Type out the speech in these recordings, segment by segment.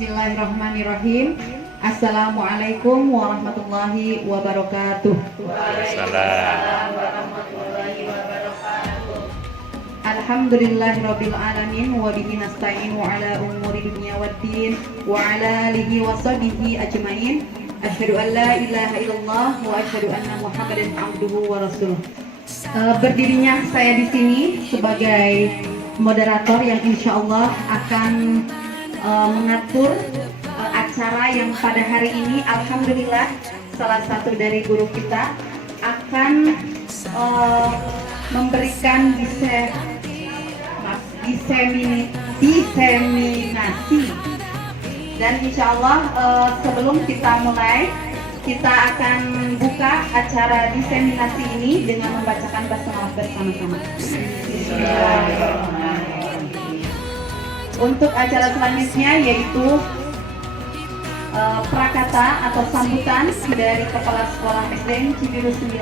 Bismillahirrahmanirrahim. Assalamualaikum warahmatullahi wabarakatuh. Waalaikumsalam. Alhamdulillahirabbil alamin wa bihi nasta'inu ala umuri dunya waddin wa ala alihi wa sahbihi ajmain. Asyhadu an la ilaha illallah wa asyhadu anna Muhammadan abduhu wa rasuluh. Berdirinya saya di sini sebagai moderator yang insyaallah akan mengatur acara yang pada hari ini alhamdulillah salah satu dari guru kita akan memberikan diseminasi dan insyaallah sebelum kita mulai kita akan buka acara diseminasi ini dengan membacakan basmalah bersama-sama. Untuk acara selanjutnya yaitu prakata atau sambutan dari Kepala Sekolah SDN Cibiru 9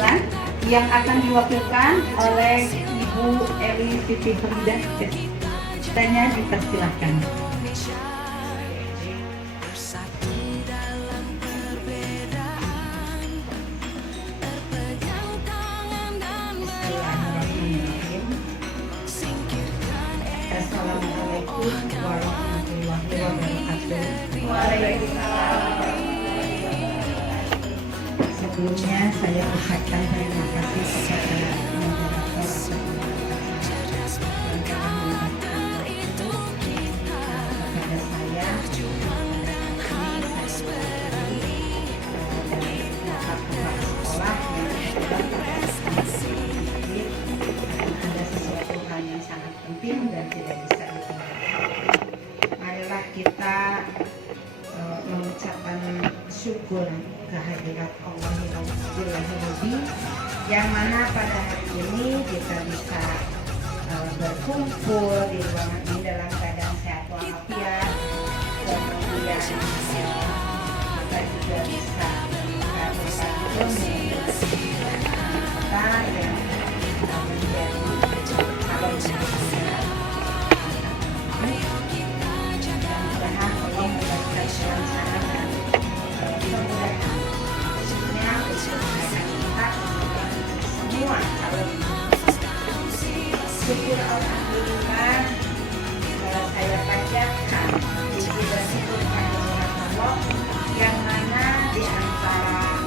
yang akan diwakilkan oleh Ibu Eli Siti Hamidah. Tanya dipersilahkan. Assalamualaikum warahmatullahi wabarakatuh. Waalaikumsalam. Sebelumnya saya ucapkan terima kasih kepada moderator yang telah memberikan kepada saya sekolah yang ada sesuatu hal yang sangat penting dan tidak bisa ditinggalkan. Marilah kita mengucapkan syukur kehadirat Allah yang mana pada hari ini kita bisa berkumpul di ruangan ini dalam keadaan sehat walafiat, kemudian kita juga bisa melakukan ilmu kita yang menjadi calon mudah-mudahan Allah memberikan kelancaran dan kemudahan khususnya untuk kita semua calon. Syukur alhamdulillah saya panjatkan puji dan syukur kehadirat Allah yang mana di antara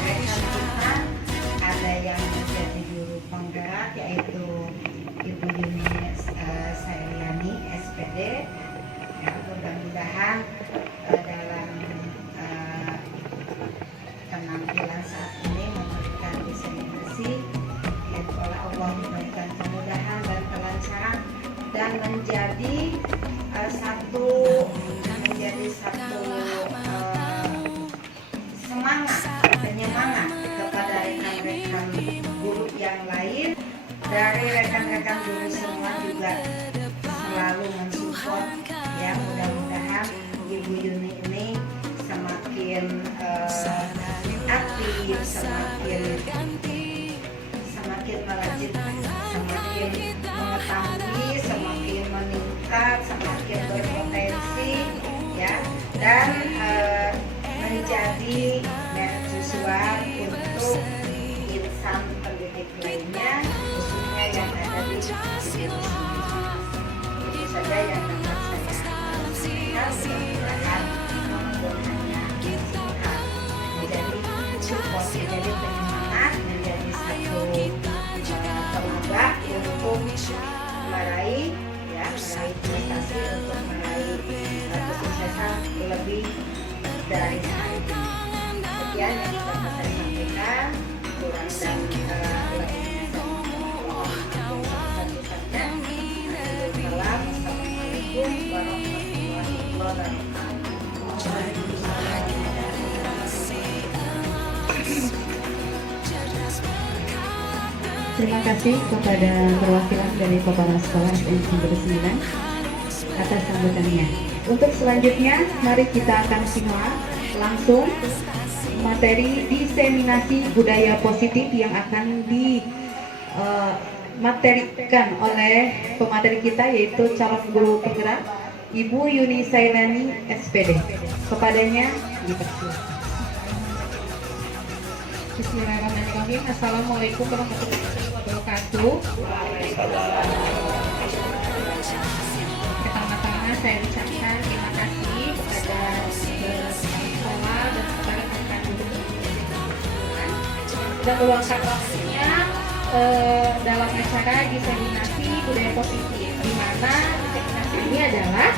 rekan kita ada yang menjadi guru penggerak yaitu Ibu Yuni Sailiani SPD. Ya, mudah-mudahan dalam penampilan saat ini memberikan diseminasi yang oleh Allah memberikan kemudahan dan kelancaran dan menjadi satu semangat penyemangat kepada rekan-rekan guru yang lain. Dari rekan-rekan guru semua juga selalu mensupport ya, mudah-mudahan Ibu Yuni ini semakin aktif, semakin melajit, semakin mengetahui, semakin meningkat, semakin berpotensi ya, dan menjadi mercusuar untuk insan pendidik lainnya khususnya yang ada di Cibiru. Itu saja yang dapat saya sampaikan. Menjadi support, menjadi penyemangat, menjadi satu tenaga untuk meraih prestasi, untuk meraih kesuksesan lebih dari hari ini. Sekian yang bisa saya sampaikan, kurang dan lebih. Assalamualaikum warahmatullahi wabarakatuh. Terima kasih kepada perwakilan dari Kepala Sekolah SDN Cibiru 9 atas sambutannya. Untuk selanjutnya, mari kita akan simak langsung materi diseminasi budaya positif yang akan dimaterikan oleh pemateri kita, yaitu calon guru penggerak Ibu Yuni Sailani SPD. Kepadanya dipersilakan. Bismillahirrahmanirrahim. Assalamualaikum warahmatullahi wabarakatuh. Pertama-tama saya ucapkan terima kasih kepada sekolah dan kepada rekan guru yang sudah meluangkan waktunya dalam acara diseminasi budaya positif, di mana diseminasi ini adalah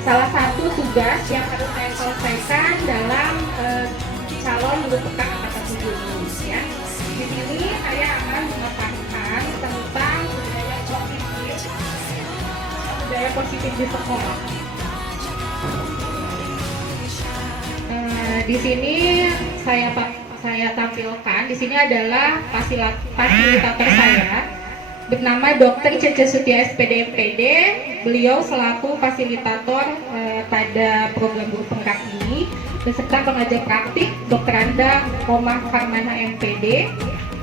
salah satu tugas yang harus saya selesaikan dalam calon guru PK angkatan 7 ini ya. Di sini saya akan memaparkan tentang budaya positif di sekolah. Di sini saya tampilkan. Di sini adalah fasilitator saya bernama Dr. Cece Sutia SPD MPD. Beliau selaku fasilitator pada program guru penggerak ini, beserta pengajar praktik Dr. Anda Komah Farmana MPD,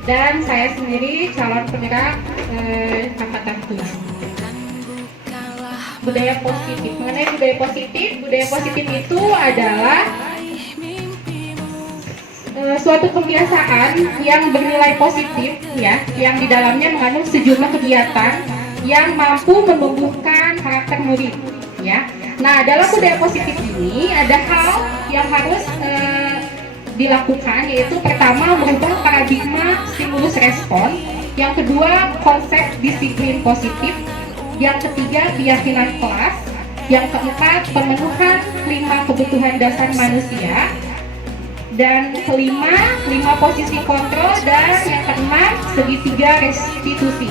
dan saya sendiri calon penggerak angkatan 7. Budaya positif. Mengenai budaya positif itu adalah suatu kebiasaan yang bernilai positif ya, yang di dalamnya mengandung sejumlah kegiatan yang mampu menumbuhkan karakter murid ya. Nah, dalam budaya positif ini ada hal yang harus dilakukan, yaitu pertama merubah paradigma stimulus respon, yang kedua konsep disiplin positif, yang ketiga keyakinan kelas, yang keempat pemenuhan 5 kebutuhan dasar manusia, dan kelima posisi kontrol, dan yang keenam segitiga restitusi.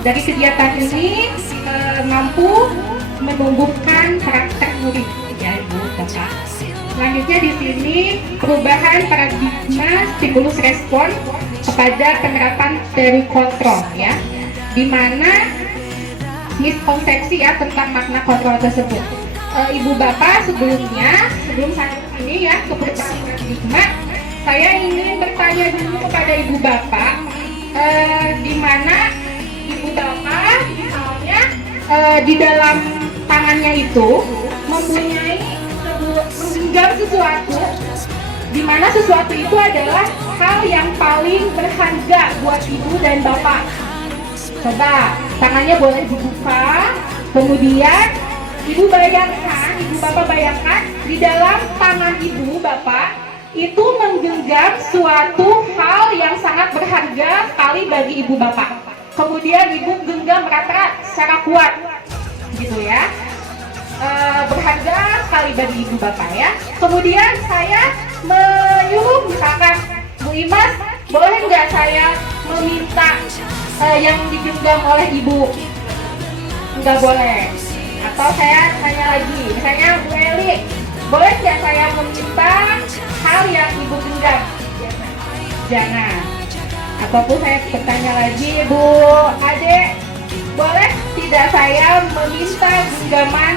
Dari kegiatan ini mampu menumbuhkan karakter murid ya Ibu Bapak. Selanjutnya di sini perubahan paradigma stimulus respon kepada penerapan teori kontrol ya, di mana miskonsepsi ya tentang makna kontrol tersebut. Ibu Bapak, sebelum saya ini ya ke perubahan paradigma, saya ingin bertanya dulu kepada Ibu Bapak, di mana Ibu Bapak misalnya di dalam tangannya itu mempunyai menggenggam sesuatu, di mana sesuatu itu adalah hal yang paling berharga buat Ibu dan Bapak. Coba tangannya boleh dibuka, kemudian Ibu Bapak bayangkan di dalam tangan Ibu Bapak itu menggenggam suatu hal yang sangat berharga sekali bagi Ibu Bapak. Kemudian Ibu genggam erat-erat secara kuat, gitu ya. Berharga sekali bagi Ibu Bapak ya. Kemudian saya menyuruh misalkan Bu Imas, boleh nggak saya meminta yang digenggam oleh Ibu? Nggak boleh. Atau saya tanya lagi, misalnya Bu Eli, boleh nggak saya meminta hal yang Ibu genggam? Jangan. Ataupun saya bertanya lagi, Bu Ade, boleh tidak saya meminta genggaman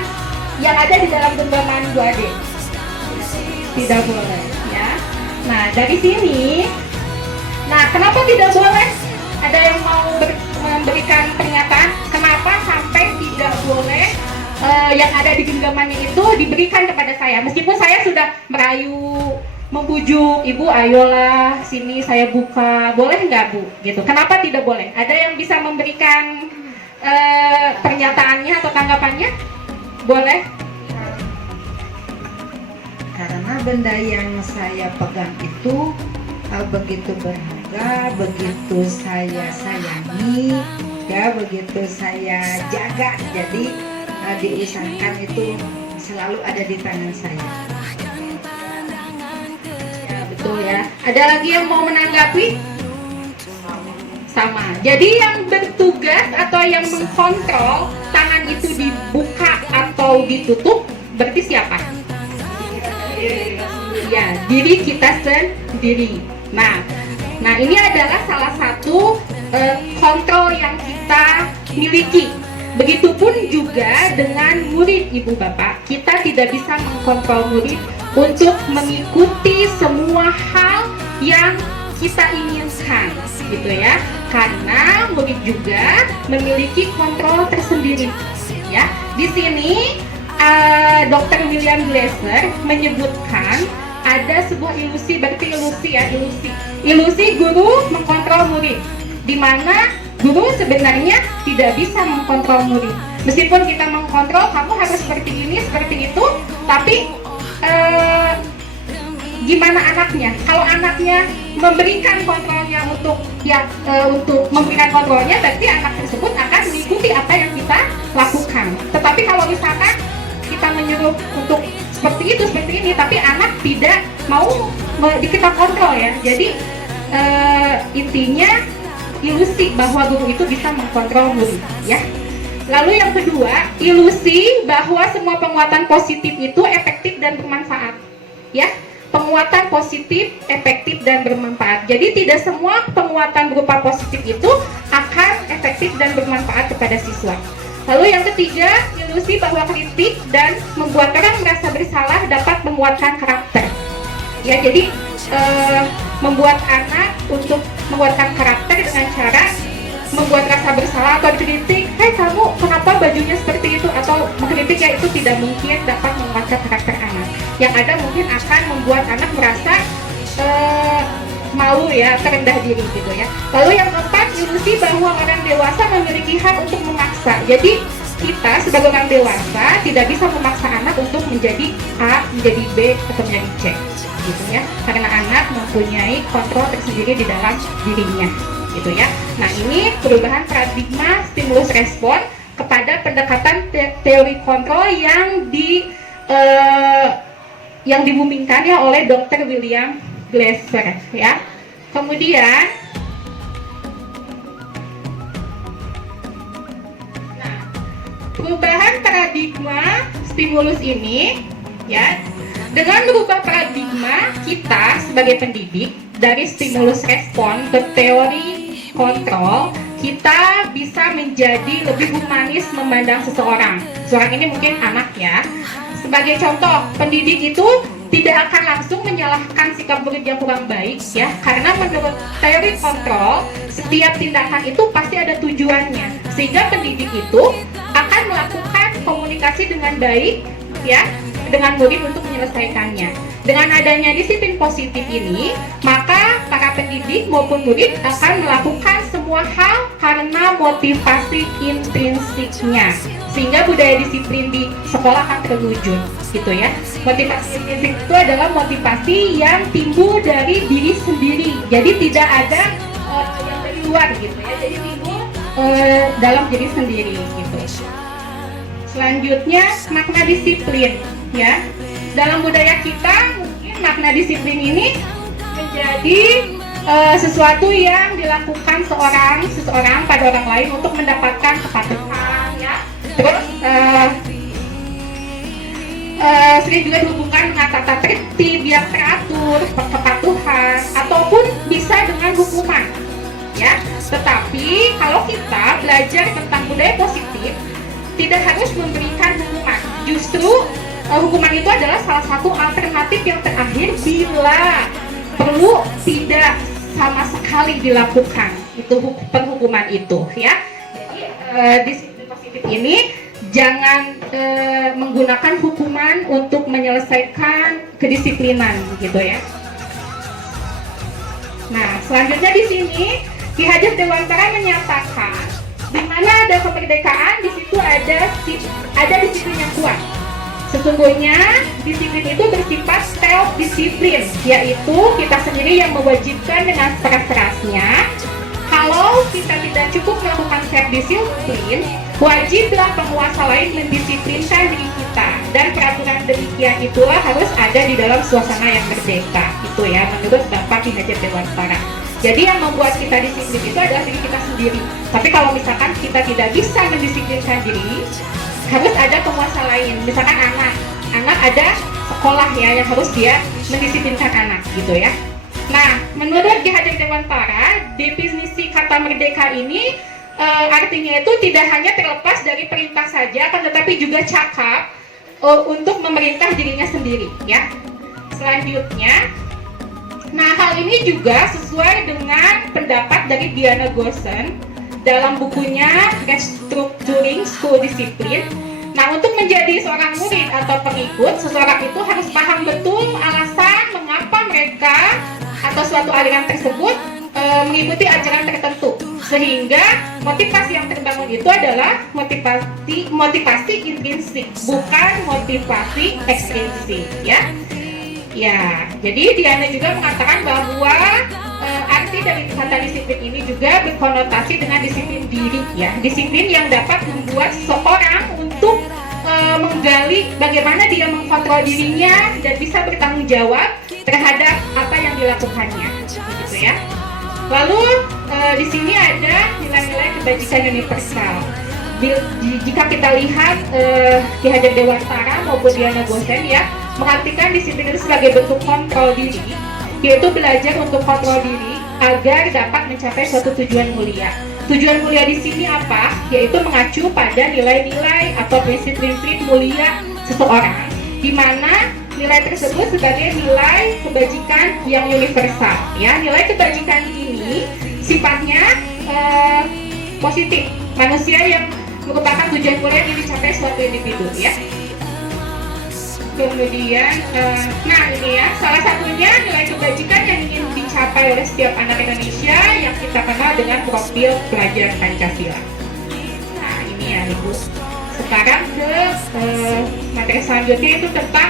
yang ada di dalam genggaman Bu Ade? Tidak boleh ya. Nah, dari sini, kenapa tidak boleh? Ada yang mau memberikan pernyataan kenapa sampai tidak boleh yang ada di genggamannya itu diberikan kepada saya, meskipun saya sudah merayu, membujuk Ibu, ayolah sini saya buka, boleh nggak Bu? Gitu. Kenapa tidak boleh? Ada yang bisa memberikan pernyataannya atau tanggapannya? Boleh? Karena benda yang saya pegang itu begitu berharga, begitu saya sayangi, ya begitu saya jaga, jadi diusahakan itu selalu ada di tangan saya. Ya betul ya. Ada lagi yang mau menanggapi? Sama. Jadi yang bertugas atau yang mengkontrol tangan itu dibuka atau ditutup berarti siapa? Ya, diri kita sendiri. Nah ini adalah salah satu kontrol yang kita miliki. Begitupun juga dengan murid Ibu Bapak, kita tidak bisa mengkontrol murid untuk mengikuti semua hal yang kita inginkan, gitu ya. Karena murid juga memiliki kontrol tersendiri, ya. Di sini Dr. William Glasser menyebutkan ada sebuah ilusi, berarti ilusi guru mengkontrol murid, di mana guru sebenarnya tidak bisa mengkontrol murid. Meskipun kita mengkontrol, kamu harus seperti ini, seperti itu, tapi gimana anaknya? Kalau anaknya memberikan kontrolnya untuk memberikan kontrolnya, berarti anak tersebut akan mengikuti apa yang kita lakukan. Tetapi kalau misalkan kita menyuruh untuk seperti itu, seperti ini, tapi anak tidak mau kita kontrol ya. Jadi intinya ilusi bahwa guru itu bisa mengkontrol murid ya. Lalu yang kedua, ilusi bahwa semua penguatan positif itu efektif dan bermanfaat ya. Penguatan positif, efektif dan bermanfaat. Jadi tidak semua penguatan berupa positif itu akan efektif dan bermanfaat kepada siswa. Lalu yang ketiga, ilusi bahwa kritik dan membuat orang merasa bersalah dapat menguatkan karakter. Ya, jadi membuat anak untuk menguatkan karakter dengan cara membuat rasa bersalah atau dikritik, "Hei kamu, kenapa bajunya seperti itu?" Atau mengkritik, ya itu tidak mungkin dapat menguatkan karakter anak. Yang ada mungkin akan membuat anak merasa malu ya, terendah diri gitu ya. Lalu yang keempat, ilusi bahwa orang dewasa memiliki hak untuk memaksa. Jadi kita sebagai orang dewasa tidak bisa memaksa anak untuk menjadi A, menjadi B, atau menjadi C gitu ya. Karena anak mempunyai kontrol tersendiri di dalam dirinya gitu ya. Nah, ini perubahan paradigma stimulus respon kepada pendekatan teori kontrol yang dibumingkan ya oleh Dr. William Glasser ya. Kemudian perubahan paradigma stimulus ini ya, dengan merubah paradigma kita sebagai pendidik dari stimulus respon ke teori kontrol, kita bisa menjadi lebih humanis memandang seseorang. Seorang ini mungkin anak ya. Sebagai contoh, pendidik itu tidak akan langsung menyalahkan sikap murid yang kurang baik ya, karena menurut teori kontrol setiap tindakan itu pasti ada tujuannya, sehingga pendidik itu akan melakukan komunikasi dengan baik ya dengan murid untuk menyelesaikannya. Dengan adanya disiplin positif ini, maka para pendidik maupun murid akan melakukan semua hal karena motivasi intrinsiknya, sehingga budaya disiplin di sekolah akan terwujud gitu ya. Motivasi intrinsik itu adalah motivasi yang timbul dari diri sendiri, jadi tidak ada yang dari luar gitu ya, jadi timbul dalam diri sendiri gitu. Selanjutnya, makna disiplin ya. Dalam budaya kita mungkin makna disiplin ini menjadi sesuatu yang dilakukan seseorang pada orang lain untuk mendapatkan kepatuhan ya. Terus sering juga dihubungkan dengan tata tertib yang teratur, kepatuhan, ataupun bisa dengan hukuman ya. Tetapi kalau kita belajar tentang budaya positif, tidak harus memberikan hukuman. Justru hukuman itu adalah salah satu alternatif yang terakhir bila perlu tidak sama sekali dilakukan itu penghukuman itu ya. Jadi disiplin positif ini jangan menggunakan hukuman untuk menyelesaikan kedisiplinan gitu ya. Nah, selanjutnya di sini Ki Hajar Dewantara menyatakan di mana ada kemerdekaan, di situ ada disiplin yang kuat. Sesungguhnya disiplin itu bersifat self-disiplin, yaitu kita sendiri yang mewajibkan dengan sekeras-kerasnya. Kalau kita tidak cukup melakukan self-disiplin, wajiblah penguasa lain mendisiplinkan diri kita. Dan peraturan demikian itulah harus ada di dalam suasana yang merdeka. Itu ya, menurut Bapak Ki Hajar Dewantara. Jadi yang membuat kita disiplin itu adalah diri kita sendiri. Tapi kalau misalkan kita tidak bisa mendisiplinkan diri, harus ada penguasa lain. Misalkan anak ada sekolah ya yang harus dia mendisiplinkan anak gitu ya. Nah, menurut Ki Hajar Dewantara, definisi kata merdeka ini artinya itu tidak hanya terlepas dari perintah saja, akan tetapi juga cakap untuk memerintah dirinya sendiri ya. Selanjutnya, nah hal ini juga sesuai dengan pendapat dari Diana Goosen dalam bukunya Restructuring School Discipline, Nah, untuk menjadi seorang murid atau pengikut, seseorang itu harus paham betul alasan mengapa mereka atau suatu aliran tersebut mengikuti ajaran tertentu, sehingga motivasi yang terbangun itu adalah motivasi intrinsik, bukan motivasi ekstrinsik, ya. Ya, jadi Diana juga mengatakan bahwa arti dari kata disiplin ini juga berkonotasi dengan disiplin diri, ya, disiplin yang dapat membuat seorang untuk menggali bagaimana dia mengkontrol dirinya dan bisa bertanggung jawab terhadap apa yang dilakukannya, gitu ya. Lalu di sini ada nilai-nilai kebajikan universal. Jika kita lihat Ki Hajar Dewantara maupun Diana Gosen, ya, mengartikan disiplin itu sebagai bentuk kontrol diri, yaitu belajar untuk kontrol diri agar dapat mencapai suatu tujuan mulia. Tujuan mulia di sini apa? Yaitu mengacu pada nilai-nilai atau prinsip-prinsip mulia seseorang, di mana nilai tersebut sebagai nilai kebajikan yang universal. Ya, nilai kebajikan ini sifatnya positif. Manusia yang merupakan tujuan mulia yang dicapai suatu individu. Ya. Kemudian, nah ini ya, salah satunya nilai kebajikan yang ingin dicapai oleh setiap anak Indonesia yang kita kenal dengan profil pelajar Pancasila. Nah ini ya Ibu. Sekarang ke materi selanjutnya itu tentang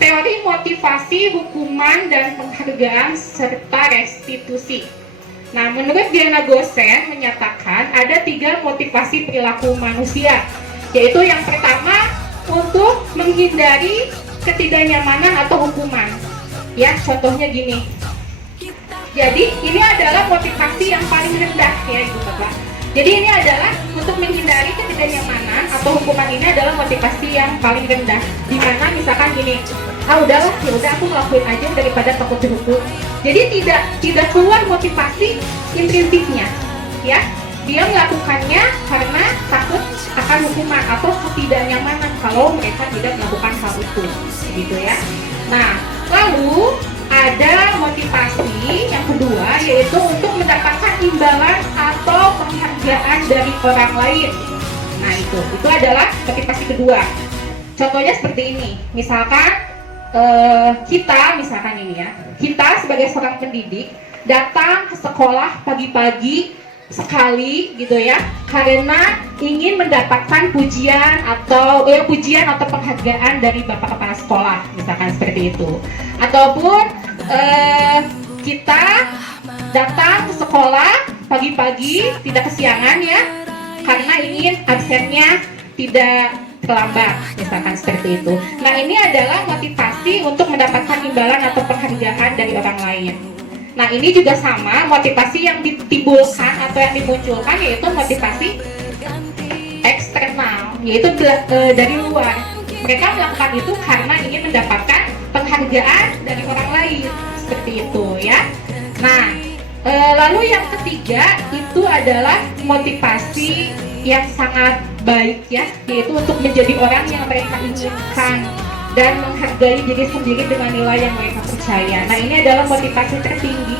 teori motivasi, hukuman, dan penghargaan serta restitusi. Nah, menurut Diana Gosen menyatakan ada 3 motivasi perilaku manusia, yaitu yang pertama untuk menghindari ketidaknyamanan atau hukuman. Ya, contohnya gini. Jadi, ini adalah motivasi yang paling rendah ya Ibu Bapak. Jadi ini adalah untuk menghindari ketidaknyamanan atau hukuman, ini adalah motivasi yang paling rendah. Dimana misalkan gini, udahlah, ya udah aku ngelakuin aja daripada takut dihukum. Jadi tidak keluar motivasi intrinsiknya, ya. Dia melakukannya karena takut akan hukuman atau ketidaknyamanan kalau mereka tidak melakukan hal itu, gitu ya. Nah, lalu ada motivasi yang kedua, yaitu untuk mendapatkan imbalan atau penghargaan dari orang lain. Nah, itu adalah motivasi kedua. Contohnya seperti ini, misalkan kita sebagai seorang pendidik datang ke sekolah pagi-pagi sekali gitu ya, karena ingin mendapatkan pujian atau penghargaan dari Bapak Kepala Sekolah, misalkan seperti itu. Ataupun kita datang ke sekolah pagi-pagi tidak kesiangan ya, karena ingin absennya tidak terlambat, misalkan seperti itu. Nah, ini adalah motivasi untuk mendapatkan imbalan atau penghargaan dari orang lain. Nah, ini juga sama, motivasi yang ditimbulkan atau yang dimunculkan yaitu motivasi eksternal, yaitu dari luar. Mereka melakukan itu karena ingin mendapatkan penghargaan dari orang lain, seperti itu ya. Nah, lalu yang ketiga itu adalah motivasi yang sangat baik ya, yaitu untuk menjadi orang yang mereka inginkan dan menghargai diri sendiri dengan nilai yang mereka percaya. Nah, ini adalah motivasi tertinggi.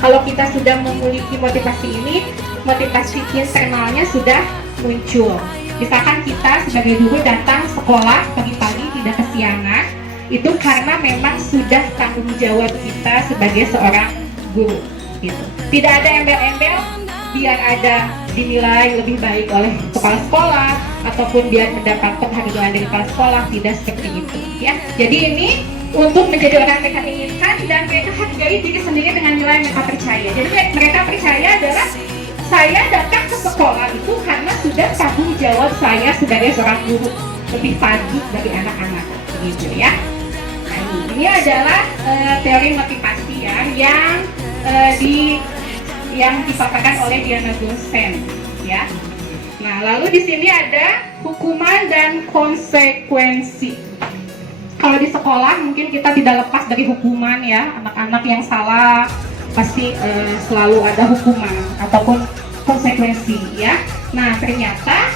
Kalau kita sudah memiliki motivasi ini, motivasi internalnya sudah muncul. Misalkan kita sebagai guru datang sekolah pagi-pagi tidak kesiangan, itu karena memang sudah tanggung jawab kita sebagai seorang guru gitu. Tidak ada embel-embel biar ada dinilai lebih baik oleh kepala sekolah ataupun biar mendapat penghargaan dari kepala sekolah, tidak seperti itu ya. Jadi ini untuk menjadi orang mereka inginkan dan mereka hargai diri sendiri dengan nilai yang mereka percaya. Jadi mereka percaya adalah saya datang ke sekolah itu karena sudah tanggung jawab saya sebagai seorang guru lebih pagi dari anak-anak gitu ya. Nah, ini adalah teori motivasi ya, yang dipaparkan oleh Diana Gosen ya. Nah, lalu di sini ada hukuman dan konsekuensi. Kalau di sekolah mungkin kita tidak lepas dari hukuman ya, anak-anak yang salah pasti selalu ada hukuman ataupun konsekuensi ya. Nah, ternyata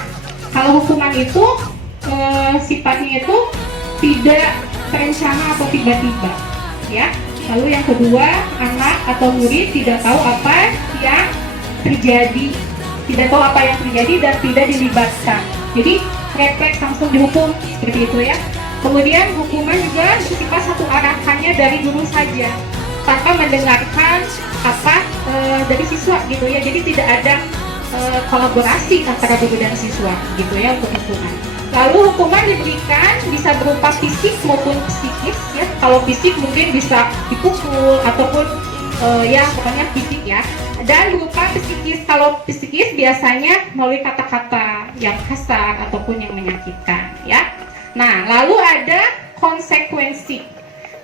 kalau hukuman itu sifatnya itu tidak terencana atau tiba-tiba ya. Lalu yang kedua, anak atau murid tidak tahu apa yang terjadi dan tidak dilibatkan. Jadi refleks langsung dihukum seperti itu ya. Kemudian hukuman juga bersifat satu arah, hanya dari guru saja tanpa mendengarkan dari siswa gitu ya. Jadi tidak ada kolaborasi antara guru dan siswa gitu ya untuk hukuman. Lalu hukuman diberikan bisa berupa fisik maupun psikis ya. Kalau fisik mungkin bisa dipukul ataupun ya pokoknya fisik ya. Dan berupa psikis, kalau psikis biasanya melalui kata-kata yang kasar ataupun yang menyakitkan ya. Nah, lalu ada konsekuensi.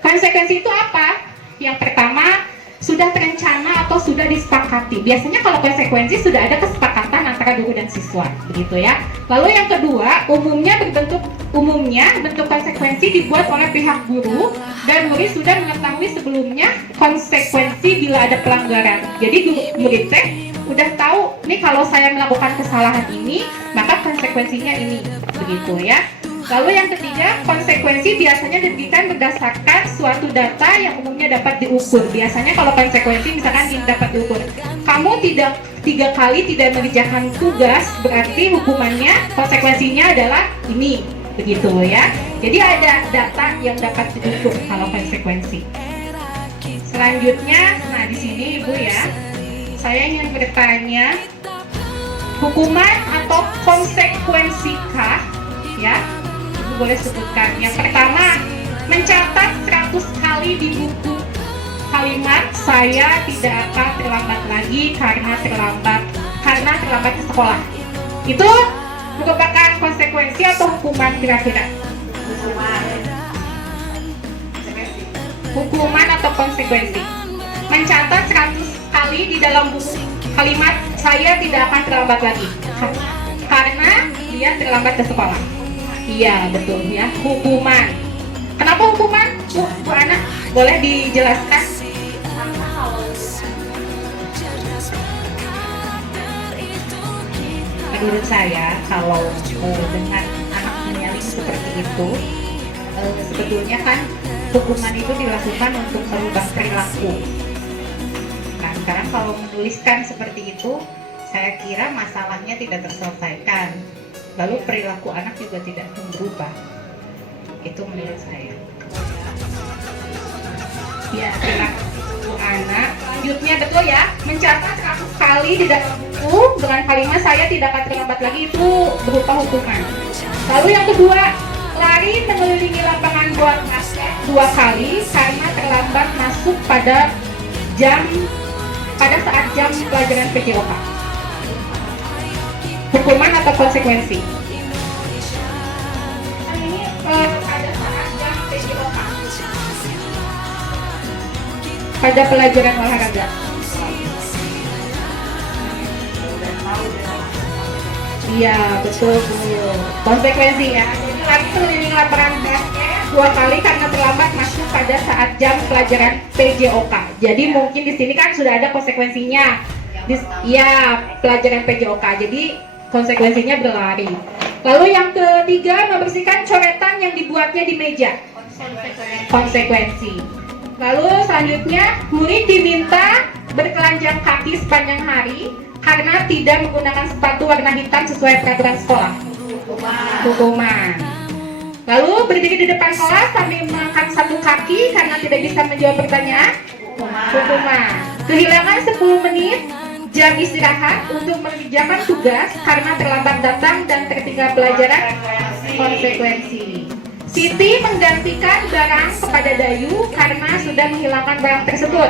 Konsekuensi itu apa? Yang pertama, sudah terencana atau sudah disepakati. Biasanya kalau konsekuensi sudah ada kesepakatan antara guru dan siswa, begitu ya. Lalu yang kedua, umumnya bentuk konsekuensi dibuat oleh pihak guru dan murid sudah mengetahui sebelumnya konsekuensi bila ada pelanggaran. Jadi murid teh udah tahu nih kalau saya melakukan kesalahan ini, maka konsekuensinya ini, begitu ya. Lalu yang ketiga, konsekuensi biasanya diberikan berdasarkan suatu data yang umumnya dapat diukur. Biasanya kalau konsekuensi misalkan dapat diukur, kamu tidak 3 kali tidak mengerjakan tugas, berarti hukumannya, konsekuensinya adalah ini, begitu ya. Jadi ada data yang dapat diukur kalau konsekuensi. Selanjutnya, nah di sini Ibu ya, saya ingin bertanya, hukuman atau konsekuensikah ya? Boleh sebutkan. Yang pertama, mencatat 100 kali di buku kalimat saya tidak akan terlambat lagi karena terlambat ke sekolah. Itu merupakan konsekuensi atau hukuman kira-kira? Hukuman atau konsekuensi. Mencatat 100 kali di dalam buku kalimat saya tidak akan terlambat lagi karena dia terlambat ke sekolah. Iya, betul ya, hukuman. Kenapa hukuman? Bu Ana, boleh dijelaskan? Menurut saya, kalau dengan anak menyalin seperti itu, sebetulnya kan hukuman itu dilakukan untuk merubah perilaku. Nah, sekarang kalau menuliskan seperti itu, saya kira masalahnya tidak terselesaikan. Lalu perilaku anak juga tidak berubah. Itu menurut saya. Ya, perilaku anak. Selanjutnya betul ya, mencatat 100 kali di dalam buku dengan kalimat saya tidak akan terlambat lagi, itu berupa hukuman. Lalu yang kedua, lari mengelilingi lapangan buat basket 2 kali karena terlambat masuk pada saat jam pelajaran PJOK. Hukuman atau konsekuensi? Ini pada saat jam PJOK, pada pelajaran olahraga. Iya, betul Bu. Konsekuensi ya. Jadi lagi keliling lapangan basket 2 kali karena terlambat masuk pada saat jam pelajaran PJOK. Jadi mungkin di sini kan sudah ada konsekuensinya. Iya, pelajaran PJOK. Jadi konsekuensinya berlari. Lalu yang ketiga, membersihkan coretan yang dibuatnya di meja. Konsekuensi. Lalu selanjutnya, murid diminta bertelanjang kaki sepanjang hari karena tidak menggunakan sepatu warna hitam sesuai peraturan sekolah. Hukuman. Lalu berdiri di depan kelas sambil mengangkat 1 kaki karena tidak bisa menjawab pertanyaan. Hukuman. Kehilangan 10 menit jam istirahat untuk mengerjakan tugas karena terlambat datang dan tertinggal pelajaran. Konsekuensi. Siti menggantikan barang kepada Dayu karena sudah menghilangkan barang tersebut.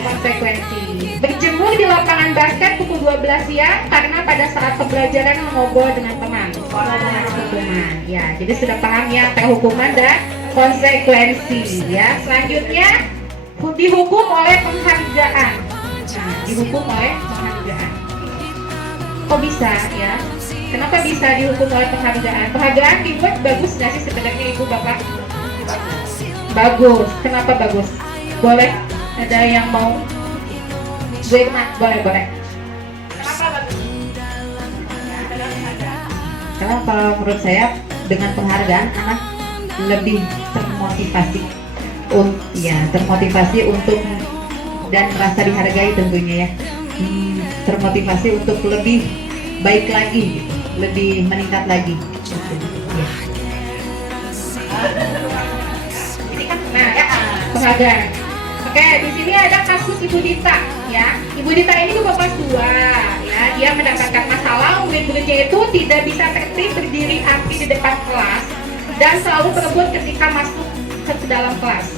Konsekuensi. Berjemur di lapangan basket pukul 12 siang karena pada saat pembelajaran mengobrol dengan teman. Hukuman. Ya, jadi sudah paham ya antara hukuman dan konsekuensi ya. Selanjutnya dihukum oleh penghargaan. Nah, dihukum oleh penghargaan. Kok bisa ya? Kenapa bisa dihukum oleh penghargaan? Penghargaan dibuat bagus nggak sih sebenarnya Ibu Bapak? Bagus. Kenapa bagus? Boleh? Ada yang mau? Zirman, boleh. Kenapa bagus? Karena kalau menurut saya dengan penghargaan anak lebih termotivasi, termotivasi untuk dan merasa dihargai tentunya ya, termotivasi untuk lebih baik lagi, gitu, lebih meningkat lagi. Ini kan nah ya penghargaan. Oke, di sini ada kasus Ibu Dita ya. Ibu Dita ini juga kelas 2 ya. Dia mendapatkan masalah murid-muridnya itu tidak bisa tertib berdiri antri di depan kelas dan selalu berebut ketika masuk ke dalam kelas.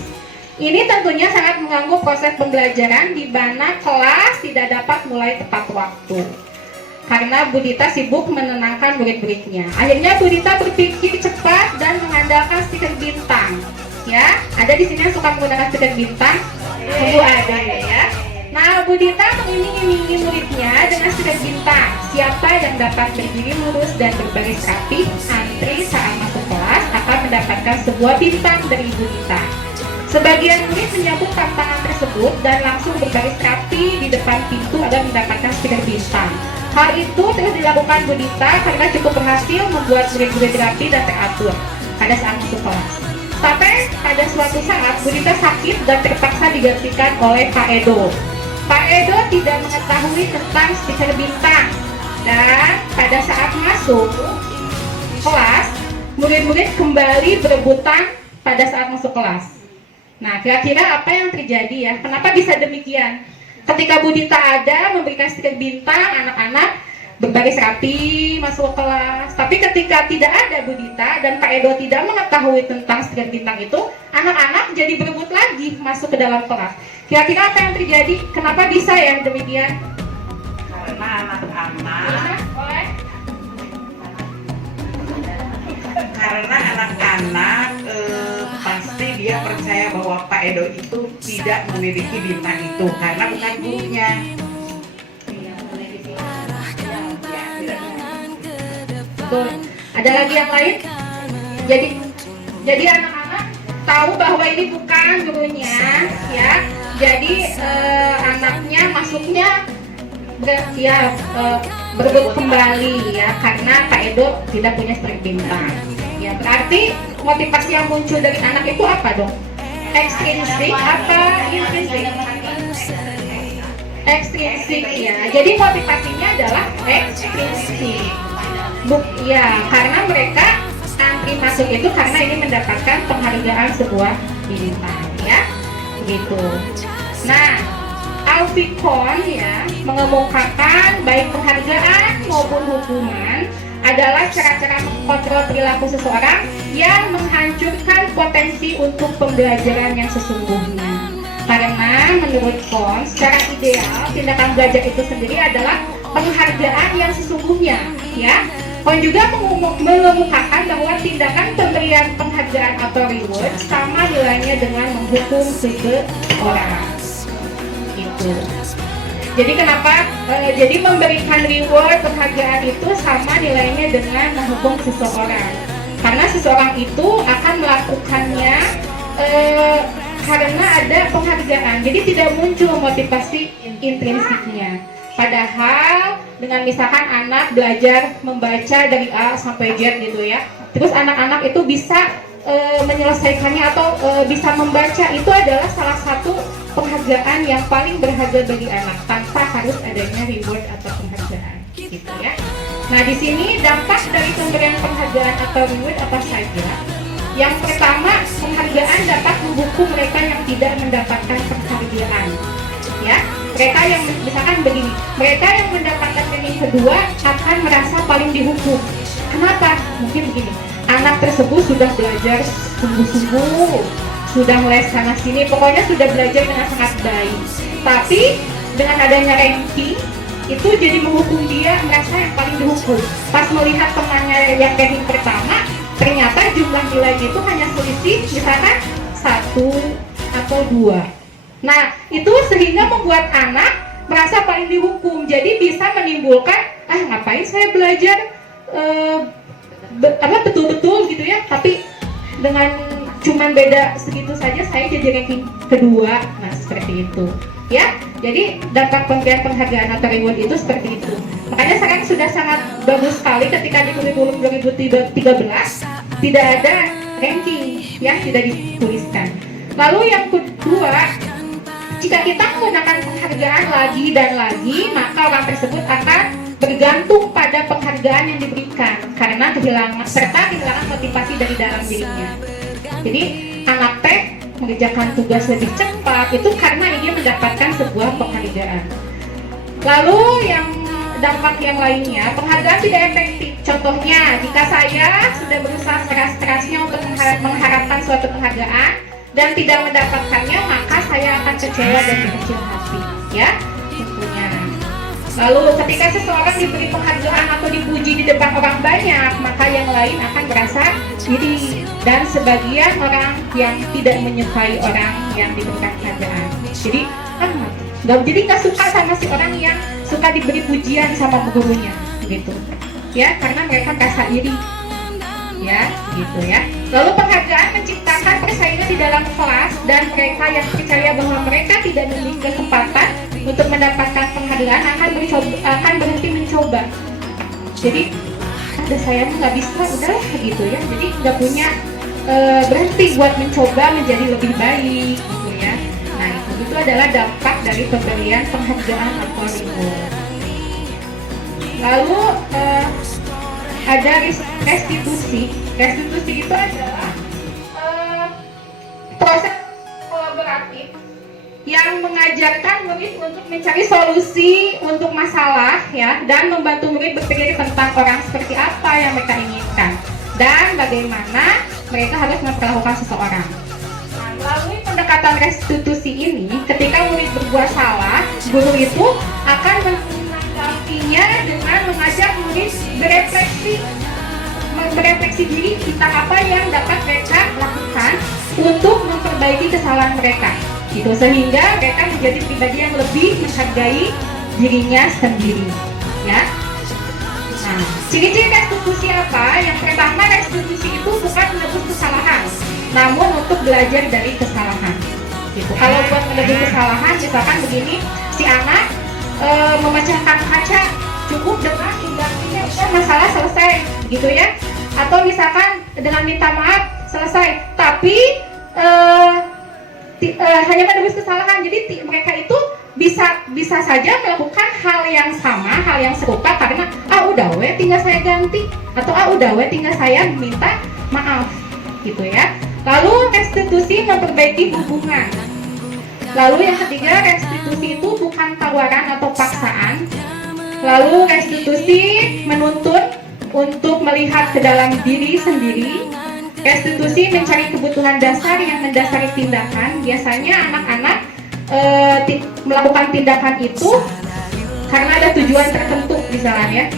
Ini tentunya sangat mengganggu proses pembelajaran di mana kelas tidak dapat mulai tepat waktu. Karena Bu Dita sibuk menenangkan murid-muridnya. Akhirnya Bu Dita berpikir cepat dan mengandalkan stiker bintang. Ya, ada di sini yang suka menggunakan stiker bintang. Tunggu ada ya. Nah, Bu Dita mengiming-imingi muridnya dengan stiker bintang. Siapa yang dapat berdiri lurus dan berbaris rapi antri saat masuk kelas akan mendapatkan sebuah bintang dari Bu Dita. Sebagian murid menyambut tantangan tersebut dan langsung berbaris rapi di depan pintu agar mendapatkan stiker bintang. Hal itu terus dilakukan Bu Dita karena cukup berhasil membuat murid-murid rapi dan teratur pada saat masuk kelas. Sampai pada suatu saat Bu Dita sakit dan terpaksa digantikan oleh Pak Edo. Pak Edo tidak mengetahui tentang stiker bintang dan pada saat masuk kelas, murid-murid kembali berebutan pada saat masuk kelas. Nah, kira-kira apa yang terjadi ya? Kenapa bisa demikian? Ketika Bu Dita ada memberikan stiker bintang, anak-anak berbaris rapi masuk kelas. Tapi ketika tidak ada Bu Dita dan Pak Edo tidak mengetahui tentang stiker bintang itu, anak-anak jadi berebut lagi masuk ke dalam kelas. Kira-kira apa yang terjadi? Kenapa bisa ya demikian? Karena anak-anak pasti dia percaya bahwa Pak Edo itu tidak memiliki bintang itu karena bukan gurunya. Betul. Ada lagi yang lain? Jadi anak-anak tahu bahwa ini bukan gurunya, ya. Jadi anaknya masuknya berebut kembali ya karena Pak Edo tidak punya stiker bintang. Ya berarti motivasi yang muncul dari anak itu apa dong? Ekstrinsik apa intrinsik? Ekstrinsik ya. Jadi motivasinya adalah ekstrinsik. Ya, karena mereka antri masuk itu karena ini mendapatkan penghargaan sebuah bintang ya. Begitu. Nah, Alfikon ya mengemukakan baik penghargaan maupun hukuman adalah cara-cara mengontrol perilaku seseorang yang menghancurkan potensi untuk pembelajaran yang sesungguhnya. Karena menurut Kon, secara ideal tindakan belajar itu sendiri adalah penghargaan yang sesungguhnya, ya. Kon juga mengemukakan bahwa tindakan pemberian penghargaan atau reward sama nilainya dengan menghukum seseorang. Itu. Jadi kenapa? Jadi memberikan reward penghargaan itu sama nilainya dengan menghukum seseorang. Karena seseorang itu akan melakukannya karena ada penghargaan. Jadi tidak muncul motivasi intrinsiknya. Padahal dengan misalkan anak belajar membaca dari A sampai Z gitu ya. Terus anak-anak itu bisa menyelesaikannya atau bisa membaca, itu adalah salah satu penghargaan yang paling berharga bagi anak tanpa harus adanya reward atau penghargaan gitu ya. Nah di sini dampak dari pemberian penghargaan atau reward apa saja? Yang pertama, penghargaan dapat menghukum mereka yang tidak mendapatkan penghargaan ya. Mereka yang misalkan begini, mereka yang mendapatkan ranking kedua akan merasa paling dihukum. Kenapa? Mungkin begini, anak tersebut sudah belajar sungguh-sungguh, sudah mulai sana sini, pokoknya sudah belajar dengan sangat baik. Tapi dengan adanya ranking itu jadi menghukum dia, merasa yang paling dihukum. Pas melihat temannya yang ranking pertama, ternyata jumlah nilainya itu hanya selisih misalkan 1 atau 2. Nah itu sehingga membuat anak merasa paling dihukum. Jadi bisa menimbulkan, ngapain saya belajar betul-betul gitu ya, tapi dengan cuman beda segitu saja saya jadi ranking kedua. Nah seperti itu ya. Jadi dampak pemberian penghargaan atau reward itu seperti itu. Makanya sekarang sudah sangat bagus sekali ketika di kurikulum 2013 tidak ada ranking ya, tidak dituliskan. Lalu yang kedua, jika kita menggunakan penghargaan lagi dan lagi, maka orang tersebut akan bergantung pada penghargaan yang diberikan karena kehilangan motivasi dari dalam dirinya. Jadi anak teh mengerjakan tugas lebih cepat itu karena ingin mendapatkan sebuah penghargaan. Lalu yang dampak yang lainnya, penghargaan tidak efektif. Contohnya, jika saya sudah berusaha keras-kerasnya untuk mengharapkan suatu penghargaan dan tidak mendapatkannya, maka saya akan kecewa dan berkecil hati, ya, tentunya. Lalu ketika seseorang diberi penghargaan atau dipuji di depan orang banyak, maka yang lain akan merasa iri, dan sebagian orang yang tidak menyukai orang yang diberikan penghargaan. Jadi nggak suka sama si orang yang suka diberi pujian sama gurunya, gitu, ya, karena mereka merasa iri, ya, gitu ya. Lalu penghargaan menciptakan persaingan di dalam kelas, dan mereka yang percaya bahwa mereka tidak memiliki kesempatan untuk mendapatkan penghargaan akan berhenti mencoba. Jadi ada saya nggak bisa, udahlah gitu ya. Jadi nggak punya berhenti buat mencoba menjadi lebih baik, gitu ya. Nah itu adalah dampak dari pemberian penghargaan atau reward. Lalu ada restitusi. Restitusi itu adalah proses kolaboratif yang mengajarkan murid untuk mencari solusi untuk masalah, ya, dan membantu murid berpikir tentang orang seperti apa yang mereka inginkan dan bagaimana mereka harus memperlakukan seseorang. Nah, melalui pendekatan restitusi ini, ketika murid berbuat salah, guru itu akan menanggapinya dengan mengajak murid berefleksi diri tentang apa yang dapat mereka lakukan untuk memperbaiki kesalahan mereka. Gitu, sehingga mereka menjadi pribadi yang lebih menghargai dirinya sendiri, ya. Nah, ciri-ciri restitusi apa? Yang pertama, restitusi itu bukan menebus kesalahan, namun untuk belajar dari kesalahan. Gitu. Kalau buat menebus kesalahan, misalkan begini, si anak memecahkan kaca, cukup dengan tinggal masalah selesai, gitu ya. Atau misalkan dengan minta maaf selesai, tapi hanya menebus kesalahan. Jadi mereka itu bisa saja melakukan hal yang sama, hal yang serupa karena udah we tinggal saya ganti, atau udah we tinggal saya minta maaf, gitu ya. Lalu restitusi memperbaiki hubungan. Lalu yang ketiga, restitusi itu bukan tawaran atau paksaan. Lalu restitusi menuntut untuk melihat ke dalam diri sendiri. Restitusi mencari kebutuhan dasar yang mendasari tindakan. Biasanya anak-anak melakukan tindakan itu karena ada tujuan tertentu misalnya,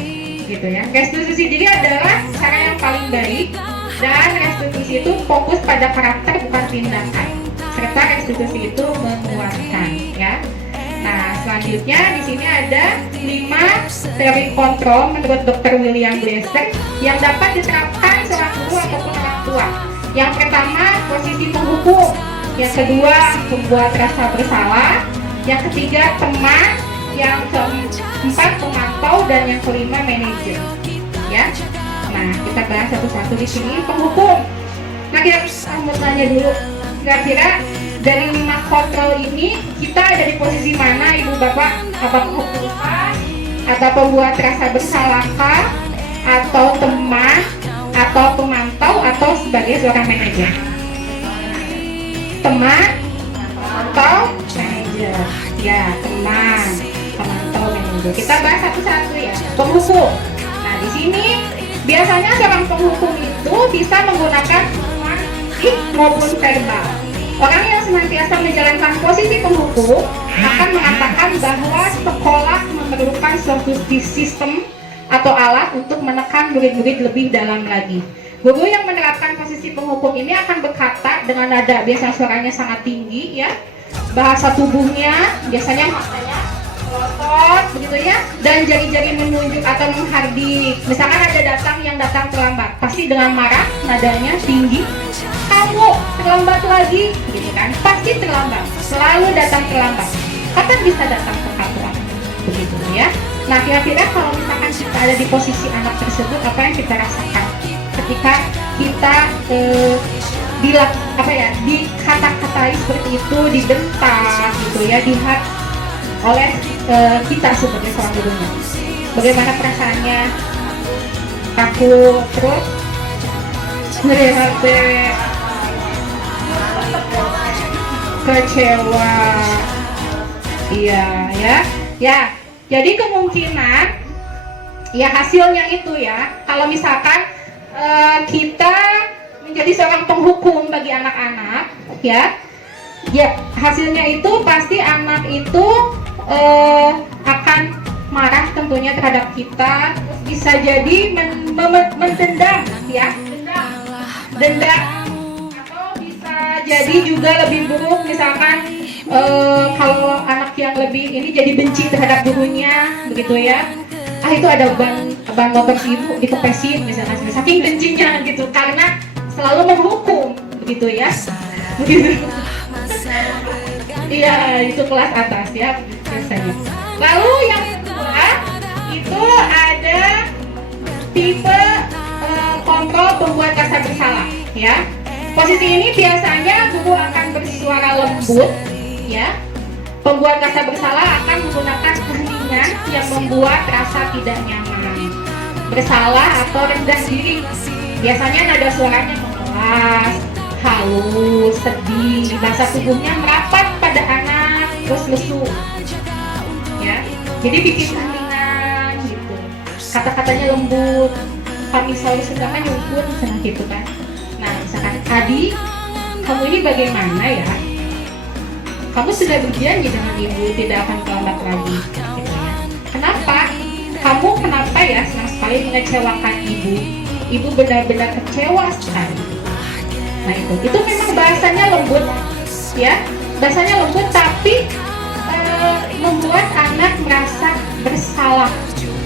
gitu ya. Restitusi diri adalah cara yang paling baik, dan restitusi itu fokus pada karakter bukan tindakan, serta restitusi itu menguatkan, ya. Nah, selanjutnya di sini ada 5 teori kontrol menurut Dr. William Glasser yang dapat diterapkan seorang guru ataupun orang tua. Yang pertama, posisi penghukum. Yang kedua, membuat rasa bersalah. Yang ketiga, teman. Yang keempat, pemantau. Dan yang kelima, manajer. Ya. Nah, kita bahas satu-satu di sini. Penghukum. Nah, kita mau tanya dulu. Kira-kira dari 5 kontrol ini kita ada di posisi mana, ibu bapak? Apa penghukum, atau pembuat rasa bersalahkah, atau teman, atau pemantau, atau sebagai seorang manajer? Teman atau manajer? Ya, teman, pemantau, manajer. Kita bahas satu-satu ya. Penghukum. Nah, di sini biasanya seorang penghukum itu bisa menggunakan hukuman fisik maupun verbal. Orang yang senantiasa menjalankan posisi penghukum akan mengatakan bahwa sekolah memerlukan suatu sistem atau alat untuk menekan murid-murid lebih dalam lagi. Guru yang menerapkan posisi penghukum ini akan berkata dengan nada biasa suaranya sangat tinggi, ya. Bahasa tubuhnya biasanya matanya melotot, begitu ya, dan jari-jari menunjuk atau menghardik. Misalkan ada yang datang terlambat, pasti dengan marah, nadanya tinggi. Kamu terlambat lagi, gitu kan? Pasti terlambat, selalu datang terlambat. Kapan bisa datang tepat waktu? Begitu ya. Nah, kira-kira kalau misalkan kita ada di posisi anak tersebut, apa yang kita rasakan ketika kita dikata-katai seperti itu, dibentak, gitu ya, oleh kita sebagai seorang gurunya? Bagaimana perasaannya? Takut, terus ngeri hati, kecewa. Iya ya. Jadi kemungkinan ya hasilnya itu ya, kalau misalkan kita menjadi seorang penghukum bagi anak-anak ya hasilnya itu pasti anak itu akan marah tentunya terhadap kita, bisa jadi mendendam ya, dendam, atau bisa jadi juga lebih buruk misalkan kalau anak yang lebih ini jadi benci terhadap gurunya begitu ya. Itu ada ban motor ibu dikepesin misalkan, saking bencinya gitu karena selalu menghukum begitu ya. Begitu. Iya, itu kelas atas ya biasanya. Lalu yang kedua itu ada tipe kontrol pembuat rasa bersalah ya. Posisi ini biasanya guru akan bersuara lembut ya. Pembuat rasa bersalah akan menggunakan keheningan yang membuat rasa tidak nyaman, bersalah atau rendah diri. Biasanya nada suaranya mengeras, halus, sedih, bahasa tubuhnya merapat pada anak, terus lesu ya. Jadi bikin keheningan gitu, kata-katanya lembut. Kalau misalnya sedangkan nyumpun misalnya gitu kan. Nah misalkan, Adi, kamu ini bagaimana ya? Kamu sudah berjanji dengan ibu tidak akan terlambat lagi gitu ya. Kenapa? Kamu kenapa ya senang sekali mengecewakan ibu? Ibu benar-benar kecewa sekali. Nah itu memang bahasanya lembut ya, bahasanya lembut tapi membuat anak merasa bersalah.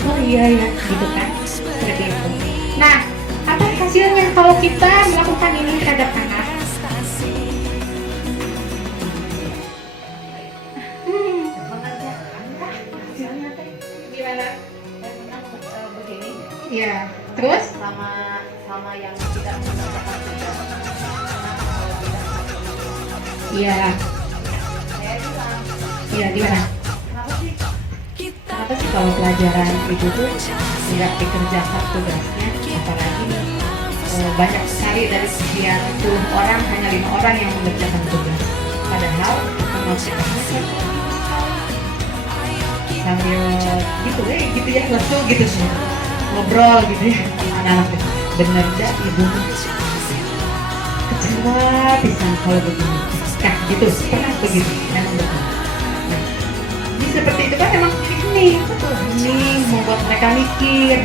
Oh iya ya, gitu kan, seperti itu. Nah, apa hasilnya kalau kita melakukan ini terhadap anak? Gimana? Begini. Ya, terus? Sama yang tidak mengerjakan tugas. Iya. Saya bilang, Iya, gimana? kenapa sih kalau pelajaran itu tuh tidak dikerjakan tugasnya, apalagi banyak sekali dari sekian puluh orang hanya 5 orang yang mengerjakan tugas. Padahal mengerjakannya sambil gitu ya lesu gitu sih, ngobrol gitu ya sama anak-anak. Bener dah ibu kecewa pisan kalau begini. Nah gitu, pernah begitu, memang betul. Nah, jadi seperti itu kan memang hening membuat mereka mikir.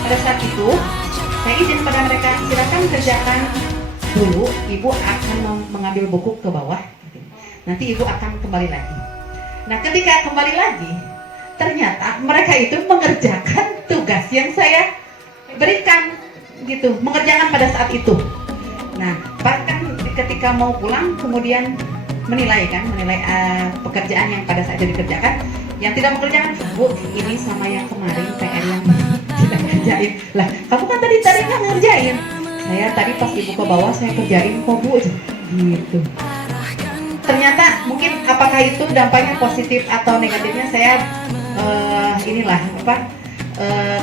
Pada saat itu saya izin pada mereka, silakan kerjakan dulu, ibu akan mengambil buku ke bawah, nanti ibu akan kembali lagi. Nah ketika kembali lagi, ternyata mereka itu mengerjakan tugas yang saya berikan gitu, mengerjakan pada saat itu. Nah bahkan ketika mau pulang kemudian menilai pekerjaan yang pada saat itu dikerjakan, yang tidak mengerjakan, Bu ini sama yang kemarin PR yang tidak kerjain. Lah kamu kan tadi nggak ngerjain. Saya tadi pas ibu ke bawah saya kerjain kok Bu, gitu. Ternyata mungkin apakah itu dampaknya positif atau negatifnya saya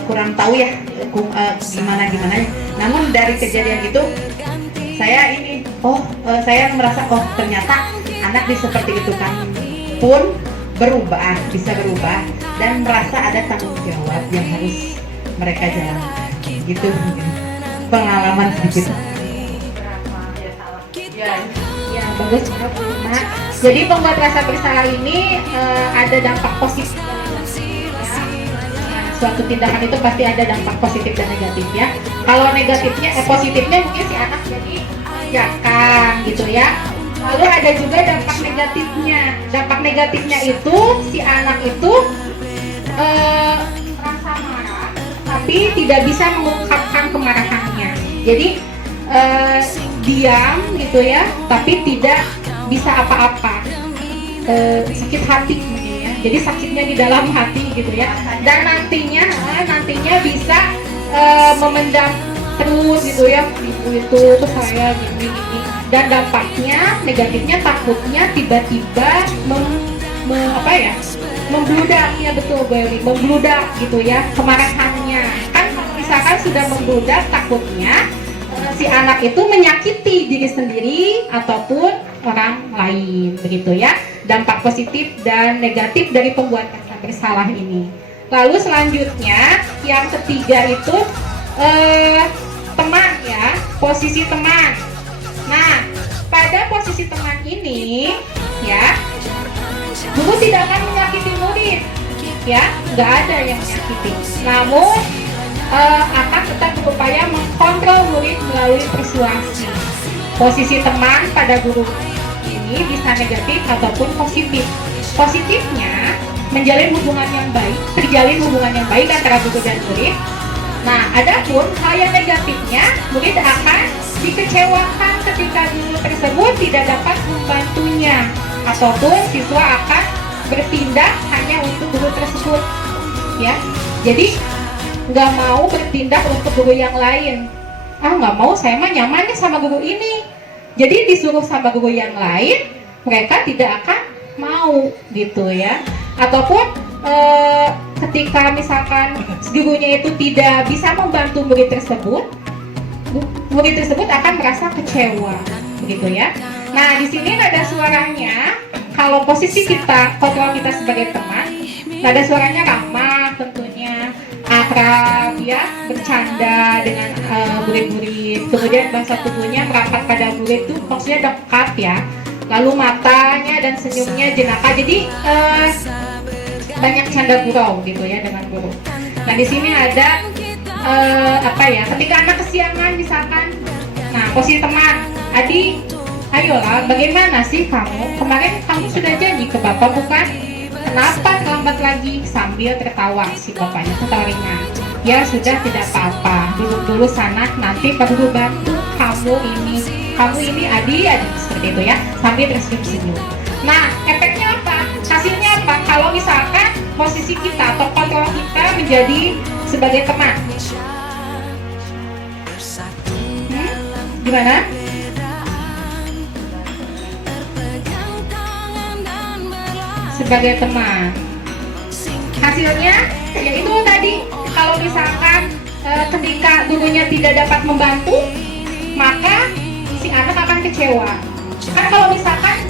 kurang tahu ya, gimana. Namun dari kejadian itu saya saya merasa ternyata anak seperti itu kan pun bisa berubah dan merasa ada tanggung jawab yang harus mereka jalankan gitu. Pengalaman sedikit. Ya bagus banget. Nah, jadi pembuat rasa bersalah ini ada dampak positif. Suatu tindakan itu pasti ada dampak positif dan negatif ya. Kalau positifnya mungkin si anak jadi yakan gitu ya. Lalu ada juga dampak negatifnya. Dampak negatifnya itu si anak itu merasa marah, tapi tidak bisa mengungkapkan kemarahannya. Jadi diam gitu ya, tapi tidak bisa apa-apa. Sakit hati ya. Jadi sakitnya di dalam hati gitu ya. Dan nantinya bisa memendam terus gitu ya. Itu saya gini. Dan dampaknya negatifnya takutnya tiba-tiba membludak ya, betul Bu Eli, membludak gitu ya kemarahannya. Kan kalau misalkan sudah membludak, takutnya si anak itu menyakiti diri sendiri ataupun orang lain, begitu ya. Dampak positif dan negatif dari pembuat rasa bersalah ini. Lalu selanjutnya yang ketiga itu teman ya, posisi teman. Nah, pada posisi teman ini ya, guru tidak akan menyakiti murid ya, nggak ada yang menyakiti. Namun akan tetap berupaya mengkontrol murid melalui persuasi. Posisi teman pada guru ini bisa negatif ataupun positif. Positifnya menjalin hubungan yang baik, terjalin hubungan yang baik antara guru dan murid. Nah, adapun hal yang negatifnya, murid akan dikecewakan ketika guru tersebut tidak dapat membantunya, ataupun siswa akan bertindak hanya untuk guru tersebut, ya. Jadi nggak mau bertindak untuk guru yang lain. Nggak mau, saya mah nyamannya sama guru ini. Jadi disuruh sama guru yang lain, mereka tidak akan mau, gitu ya. Ataupun ketika misalkan gurunya itu tidak bisa membantu murid tersebut akan merasa kecewa, begitu ya. Nah, di sini nada suaranya, kalau posisi kita, kontrol kita sebagai teman, nada suaranya ramah tentunya, akrab ya, bercanda dengan murid-murid. Kemudian bahasa tubuhnya merapat pada murid itu maksudnya dekat ya. Lalu matanya dan senyumnya jenaka. Jadi banyak canda gurau gitu ya dengan guru. Nah, di sini ada ketika anak kesiangan misalkan. Nah, posisi teman, Adi, ayolah, bagaimana sih kamu? Kemarin kamu sudah janji ke bapak bukan? Kenapa terlambat lagi? Sambil tertawa si bapaknya, tertawa ringan. Ya sudah, tidak apa-apa. Duduk dulu sana, nanti Pak Guru bantu kamu ini Adi, seperti itu ya. Sambil tersenyum-senyum. Nah, efeknya apa? Hasilnya apa? Kalau misalkan posisi kita atau kontrol kita menjadi sebagai teman, gimana? Sebagai teman, hasilnya yaitu tadi, kalau misalkan ketika gurunya tidak dapat membantu, maka si anak akan kecewa. Kan kalau misalkan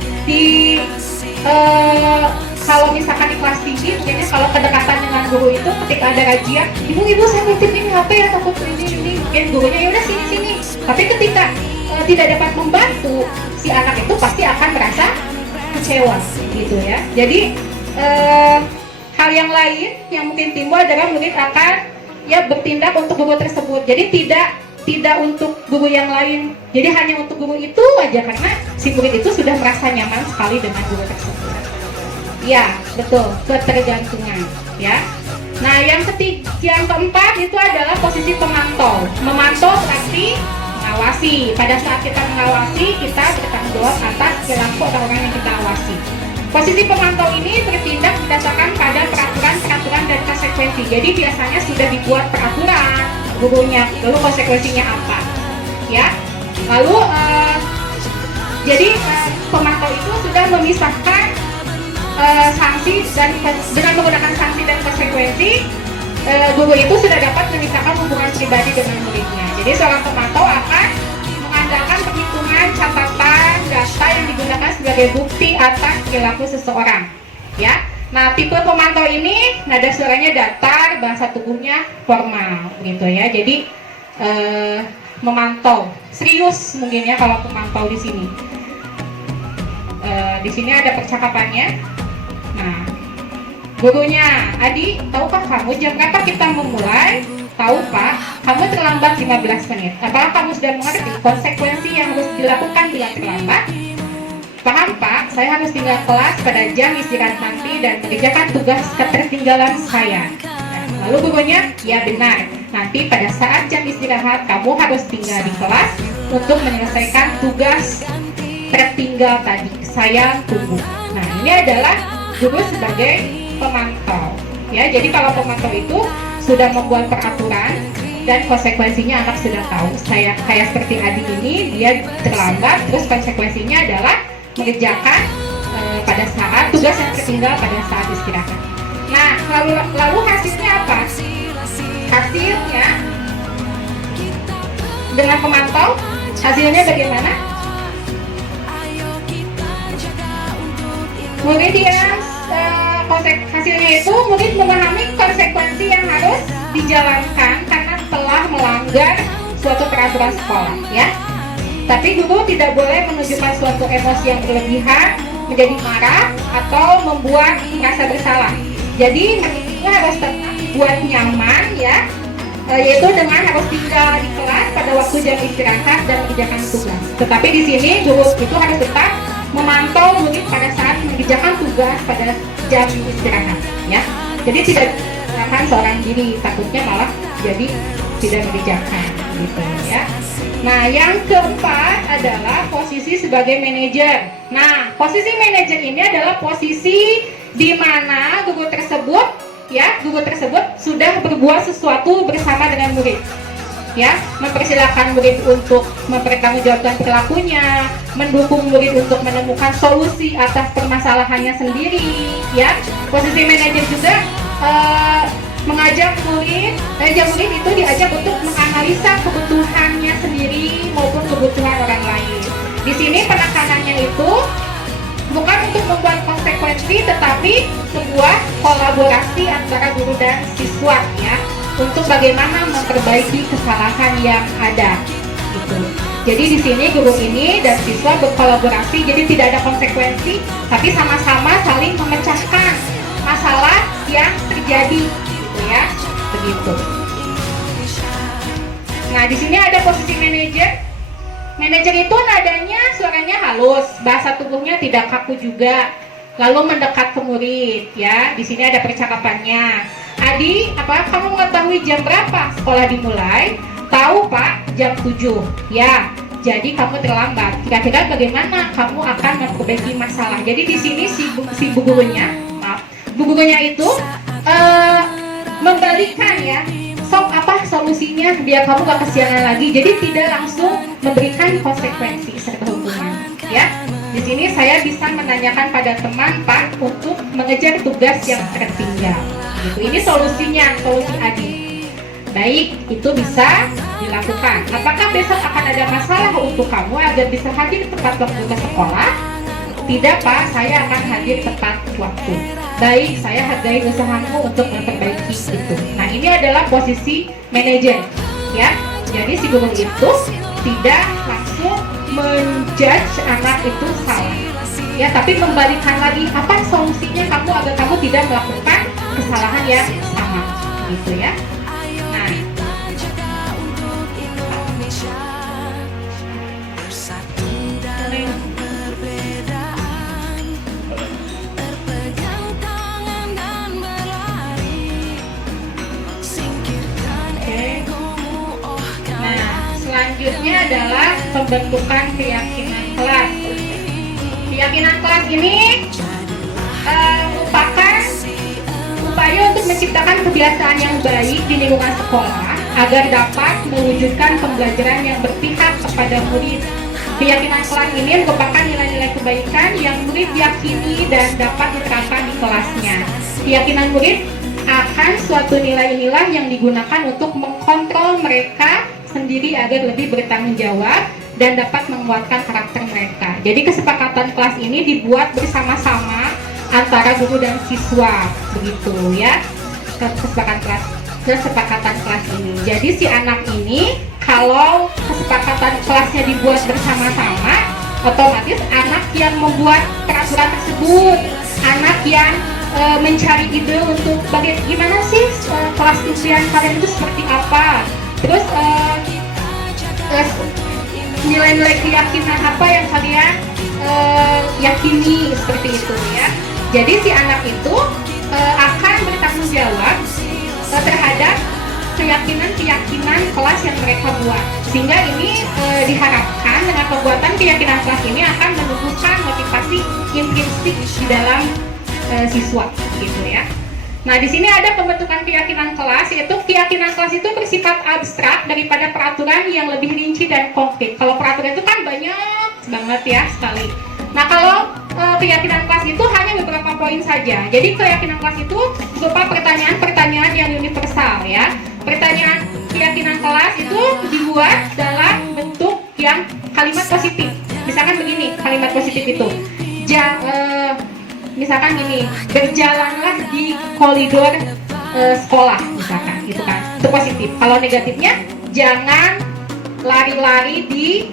di kelas tinggi, mungkinnya kalau kedekatan dengan guru itu ketika ada razia, ibu saya nitip ini HP ya, takut ini, gurunya ya udah sini. Tapi ketika tidak dapat membantu, si anak itu pasti akan merasa kecewa, gitu ya. Jadi hal yang lain yang mungkin timbul adalah murid akan ya bertindak untuk guru tersebut. Jadi tidak untuk guru yang lain. Jadi hanya untuk guru itu aja, karena si murid itu sudah merasa nyaman sekali dengan guru tersebut. Ya, betul, ketergantungan, ya. Nah, yang keempat itu adalah posisi pemantau. Memantau berarti mengawasi. Pada saat kita mengawasi, kita bertanggung jawab atas perilaku orang-orang yang kita awasi. Posisi pemantau ini bertindak berdasarkan pada peraturan dan konsekuensi. Jadi biasanya sudah dibuat peraturan gurunya, lalu konsekuensinya apa, ya. Lalu jadi pemantau itu sudah memisahkan sanksi dan dengan menggunakan sanksi dan konsekuensi, guru itu sudah dapat memisahkan hubungan pribadi dengan muridnya. Jadi seorang pemantau akan mengandalkan perhitungan, catatan, data yang digunakan sebagai bukti atas perilaku seseorang, ya. Nah, tipe pemantau ini nada suaranya datar, bahasa tubuhnya formal, gitu ya. Jadi memantau, serius mungkin ya kalau pemantau di sini. Di sini ada percakapannya. Nah, gurunya, Adi, tahukah kamu jam berapa kita memulai? Tahu Pak, kamu terlambat 15 menit. Apakah kamu sudah mengerti konsekuensi yang harus dilakukan bila terlambat? Paham Pak, saya harus tinggal kelas pada jam istirahat nanti dan mengerjakan tugas ketertinggalan saya. Nah, lalu gurunya, ya benar, nanti pada saat jam istirahat kamu harus tinggal di kelas untuk menyelesaikan tugas tertinggal tadi. Saya tunggu. Nah, ini adalah guru sebagai pemantau, ya. Jadi kalau pemantau itu sudah membuat peraturan dan konsekuensinya anak sudah tahu. Kayak seperti Adi ini, dia terlambat, terus konsekuensinya adalah mengerjakan pada saat tugas yang tertinggal pada saat istirahat. lalu hasilnya apa? Hasilnya dengan pemantau hasilnya bagaimana? Murid yang hasilnya itu murid memahami konsekuensi yang harus dijalankan karena telah melanggar suatu peraturan sekolah, ya. Tapi guru tidak boleh menunjukkan suatu emosi yang berlebihan, menjadi marah atau membuat merasa bersalah. Jadi muridnya harus tetap dibuat nyaman, ya, yaitu dengan harus tinggal di kelas pada waktu jam istirahat dan mengerjakan tugas. Tetapi di sini guru itu harus tetap memantau murid pada saat mengerjakan tugas pada jam istirahat, ya. Jadi tidak akan seorang diri, takutnya malah jadi tidak mengerjakan, gitu, ya. Nah, yang keempat adalah posisi sebagai manajer. Nah, posisi manajer ini adalah posisi di mana guru tersebut, ya, guru tersebut sudah berbuat sesuatu bersama dengan murid, ya, mempersilahkan murid untuk mempertanggungjawabkan perilakunya, mendukung murid untuk menemukan solusi atas permasalahannya sendiri, ya. Posisi manajer juga mengajak murid itu diajak untuk menganalisa kebutuhannya sendiri maupun kebutuhan orang lain. Di sini penekanannya itu bukan untuk membuat konsekuensi, tetapi sebuah kolaborasi antara guru dan siswa, ya, untuk bagaimana memperbaiki kesalahan yang ada. Gitu. Jadi di sini guru ini dan siswa berkolaborasi, jadi tidak ada konsekuensi, tapi sama-sama saling memecahkan masalah yang terjadi, gitu, ya, begitu. Nah, di sini ada posisi manajer. Manajer itu nadanya, suaranya halus, bahasa tubuhnya tidak kaku juga, lalu mendekat ke murid, ya. Di sini ada percakapannya. Adi, apa kamu mengetahui jam berapa sekolah dimulai? Tahu, Pak, jam 7. Ya, jadi kamu terlambat. Kira-kira bagaimana kamu akan memperbaiki masalah? Jadi di sini si bu gurunya, bu gurunya itu membalikan, ya, sok apa solusinya biar kamu gak kesiangan lagi. Jadi tidak langsung memberikan konsekuensi serta hukuman, ya. Di sini saya bisa menanyakan pada teman, Pak, untuk mengejar tugas yang tertinggal. Gitu. Ini solusinya, solusi Adi. Baik, itu bisa dilakukan. Apakah besok akan ada masalah untuk kamu agar bisa hadir tepat waktu ke sekolah? Tidak, Pak, saya akan hadir tepat waktu. Baik, saya hargai usahamu untuk memperbaiki itu. Nah, ini adalah posisi manajer, ya. Jadi si guru itu tidak langsung menjudge anak itu salah, ya, tapi membalikan lagi apa solusinya kamu agar kamu tidak melakukan kesalahan yang sama, gitu, ya. Nah, selanjutnya adalah pembentukan keyakinan kelas. Keyakinan kelas ini merupakan upaya untuk menciptakan kebiasaan yang baik di lingkungan sekolah agar dapat mewujudkan pembelajaran yang berpihak kepada murid. Keyakinan kelas ini merupakan nilai-nilai kebaikan yang murid yakini dan dapat diterapkan di kelasnya. Keyakinan murid akan suatu nilai inilah yang digunakan untuk mengkontrol mereka sendiri agar lebih bertanggung jawab dan dapat menguatkan karakter mereka. Jadi kesepakatan kelas ini dibuat bersama-sama antara guru dan siswa, begitu, ya. Kesepakatan kelas ini. Jadi si anak ini kalau kesepakatan kelasnya dibuat bersama-sama, otomatis anak yang membuat peraturan tersebut, anak yang mencari ide untuk bagaimana sih kelas impian kalian itu seperti apa. Terus nilai-nilai keyakinan apa yang kalian yakini, seperti itu, ya. Jadi si anak itu akan bertanggung jawab terhadap keyakinan kelas yang mereka buat. Sehingga ini diharapkan dengan pembuatan keyakinan kelas ini akan menumbuhkan motivasi intrinsik di dalam siswa, gitu, ya. Nah, di sini ada pembentukan keyakinan kelas, yaitu keyakinan kelas itu bersifat abstrak daripada peraturan yang lebih rinci dan konkret. Kalau peraturan itu kan banyak banget, ya, sekali. Nah, kalau keyakinan kelas itu hanya beberapa poin saja. Jadi keyakinan kelas itu berupa pertanyaan-pertanyaan yang universal ya. Pertanyaan keyakinan kelas itu dibuat dalam bentuk yang kalimat positif. Misalkan begini, kalimat positif itu. Misalkan gini, berjalanlah di koridor sekolah, misalkan, gitu kan. Itu positif. Kalau negatifnya, jangan lari-lari di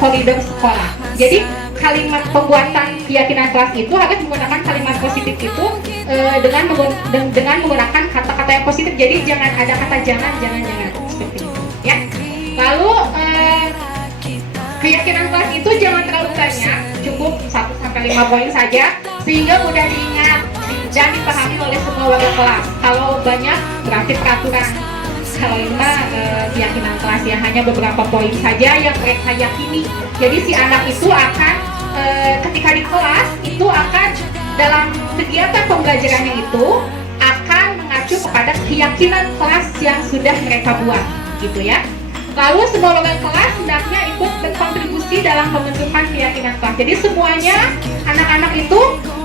koridor sekolah. Jadi kalimat pembuatan keyakinan kelas itu harus menggunakan kalimat positif itu dengan menggunakan kata-kata yang positif. Jadi jangan ada kata jangan seperti itu ya. Lalu keyakinan kelas itu jangan terlalu banyak, cukup 1-5 poin saja sehingga mudah diingat dan dipahami oleh semua warga kelas. Kalau banyak berarti peraturan. Kalau ini keyakinan kelas ya hanya beberapa poin saja yang mereka yakini. Jadi si anak itu akan ketika di kelas itu akan dalam kegiatan pembelajarannya itu akan mengacu kepada keyakinan kelas yang sudah mereka buat, gitu ya. Lalu semua warga kelas hendaknya ikut berkontribusi dalam pembentukan keyakinan kelas. Jadi semuanya anak-anak itu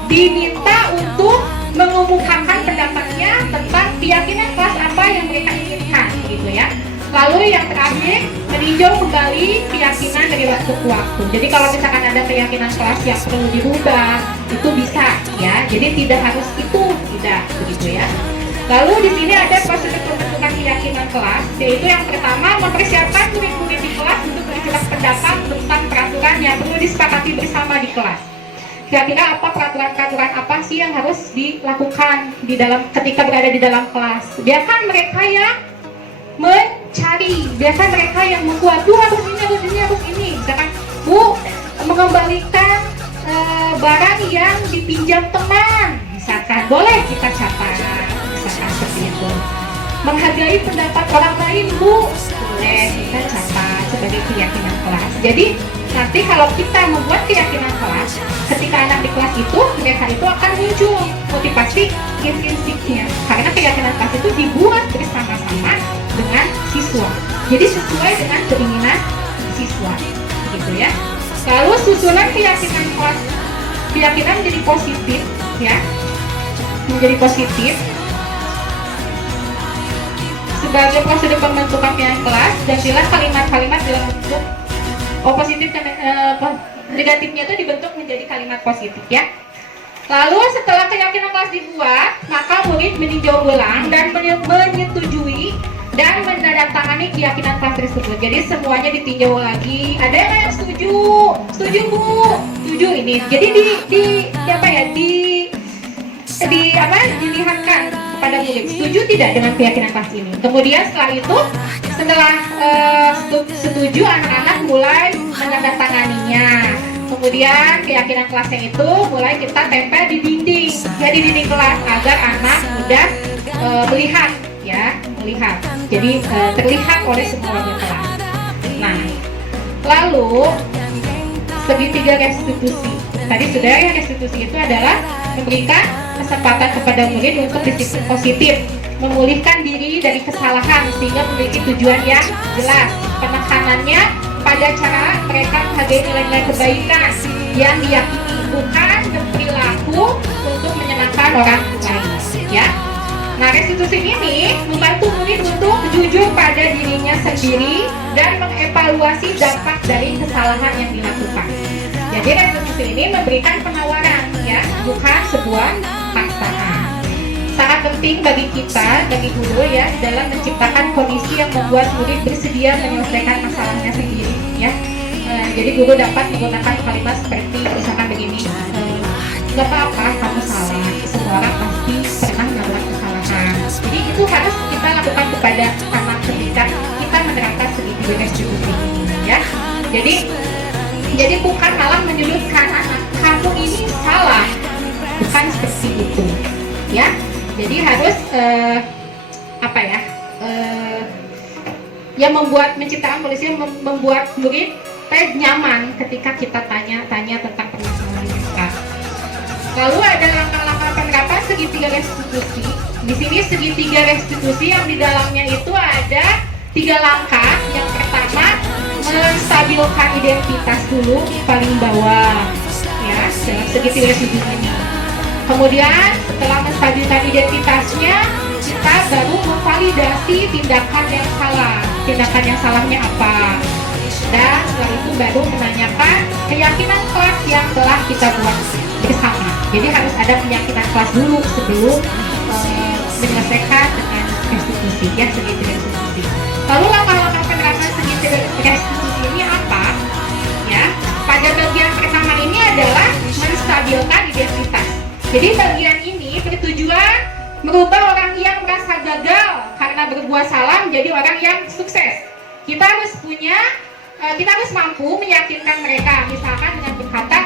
diminta untuk mengumumkakan pendapatnya tentang keyakinan kelas apa yang mereka inginkan, gitu ya. Lalu yang terakhir, meninjau kembali keyakinan dari waktu ke waktu. Jadi kalau misalkan ada keyakinan kelas yang perlu dirubah, itu bisa ya. Jadi tidak harus itu, tidak begitu ya. Lalu di sini ada prosedur pembentukan keyakinan kelas, yaitu yang pertama mempersiapkan murid-murid di kelas untuk berjelas pendapat tentang peraturan yang perlu disepakati bersama di kelas. Kira-kira apa peraturan-peraturan apa sih yang harus dilakukan di dalam ketika berada di dalam kelas? Biarkan mereka yang mencari, biarkan mereka yang membuat, harus ini. Misalkan, Bu, mengembalikan barang yang dipinjam teman, misalkan, boleh kita catat, misalkan seperti itu. Menghargai pendapat orang lain, Bu, boleh kita catat sebagai keyakinan kelas. Jadi nanti kalau kita membuat keyakinan kelas, ketika anak di kelas itu, mereka itu akan muncul motivasi intrinsiknya. Karena keyakinan kelas itu dibuat bersama-sama dengan siswa. Jadi sesuai dengan keinginan siswa, gitu ya. Lalu susunan keyakinan kelas, keyakinan menjadi positif, ya, menjadi positif sebagai prosedur pembentukan keyakinan kelas dan jelas kalimat-kalimat dalam bentuk positif dan negatifnya itu dibentuk menjadi kalimat positif ya. Lalu setelah keyakinan kelas dibuat, maka murid meninjau ulang dan menyetujui dan menandatangani keyakinan kelas tersebut. Jadi semuanya ditinjau lagi. Ada yang setuju Bu, setuju ini. Jadi dilihatkan kepada murid setuju tidak dengan keyakinan kelas ini. Kemudian setelah setuju, anak-anak mulai menandatanganinya. Kemudian keyakinan kelasnya itu mulai kita tempel di dinding, ya, di dinding kelas agar anak mudah melihat. Jadi terlihat oleh semua warga kelas. Nah, lalu segitiga restitusi. Tadi sudah ya, restitusi itu adalah memberikan kesempatan kepada murid untuk disiplin positif, memulihkan diri dari kesalahan sehingga memiliki tujuan yang jelas. Penekanannya pada cara mereka menghargai nilai-nilai kebaikan yang diyakini, bukan berperilaku untuk menyenangkan orang lain, ya. Nah, restitusi ini membantu murid untuk jujur pada dirinya sendiri dan mengevaluasi dampak dari kesalahan yang dilakukan. Jadi restitusi ini memberikan penawaran, ya, bukan sebuah paksaan. Sangat penting bagi kita, bagi guru ya, dalam menciptakan kondisi yang membuat murid bersedia menyelesaikan masalahnya sendiri, ya. Jadi guru dapat menggunakan kalimat seperti misalkan begini, nggak apa-apa kamu salah, semua orang pasti pernah melakukan kesalahan. Jadi itu harus kita lakukan kepada anak ketika kita menerapkan segitiga restitusi ini, ya. Jadi bukan malah menyudutkan anak, kamu ini salah, bukan seperti itu, ya. Jadi harus menciptakan kondisi yang membuat murid nyaman ketika kita tanya-tanya tentang permasalahan mereka. Lalu ada langkah-langkah penerapan segitiga restitusi. Di sini segitiga restitusi yang di dalamnya itu ada 3 langkah. Yang pertama, menstabilkan identitas dulu paling bawah, ya, jelas segitiga sudut ini. Kemudian setelah menstabilkan identitasnya, kita baru memvalidasi tindakan yang salah. Tindakan yang salahnya apa? Dan setelah itu baru menanyakan keyakinan kelas yang telah kita buat bersama. Jadi harus ada keyakinan kelas dulu sebelum menyelesaikan dengan restitusi, ya, segitiga restitusi. Lalu langkah-langkah penerapan segitiga restitusi ini apa? Ya, pada bagian pertama ini adalah menstabilkan identitas. Jadi bagian ini bertujuan merubah orang yang merasa gagal karena berbuat salah menjadi orang yang sukses. Kita harus mampu meyakinkan mereka, misalkan dengan berkata,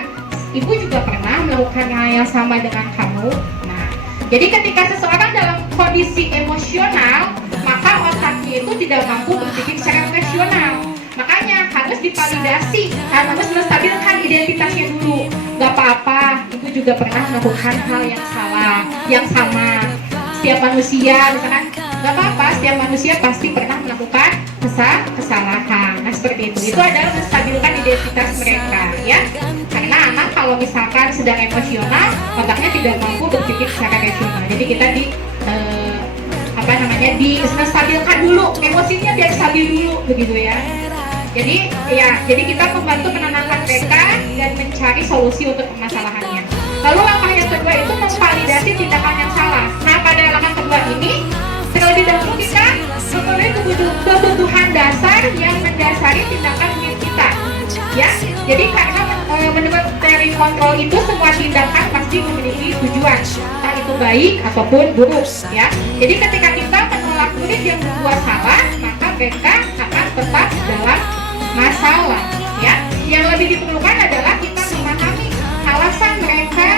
ibu juga pernah melakukan hal yang sama dengan kamu. Nah, jadi ketika seseorang dalam kondisi emosional, maka otaknya itu tidak mampu berpikir secara rasional. Makanya harus divalidasi, harus menstabilkan identitasnya dulu. Gak apa-apa, ibu juga pernah melakukan hal yang salah, yang sama. Setiap manusia, misalkan, gak apa-apa, setiap manusia pasti pernah melakukan kesalahan. Nah, seperti itu. Itu adalah menstabilkan identitas mereka, ya. Karena anak kalau misalkan sedang emosional, otaknya tidak mampu berpikir secara rasional. Jadi kita menstabilkan dulu, emosinya biar stabil dulu, begitu ya. Jadi kita membantu menenangkan mereka dan mencari solusi untuk permasalahannya. Lalu langkah yang kedua itu memvalidasi tindakan yang salah. Nah, pada langkah kedua ini terlebih dahulu kita mempunyai kebutuhan dasar yang mendasari tindakan kita. Ya, jadi karena menurut teori kontrol itu semua tindakan pasti memiliki tujuan, entah itu baik ataupun buruk. Ya, jadi ketika kita menolak murid yang berbuat salah, maka mereka akan tetap dalam masalah. Ya, yang lebih diperlukan adalah kita memahami alasan mereka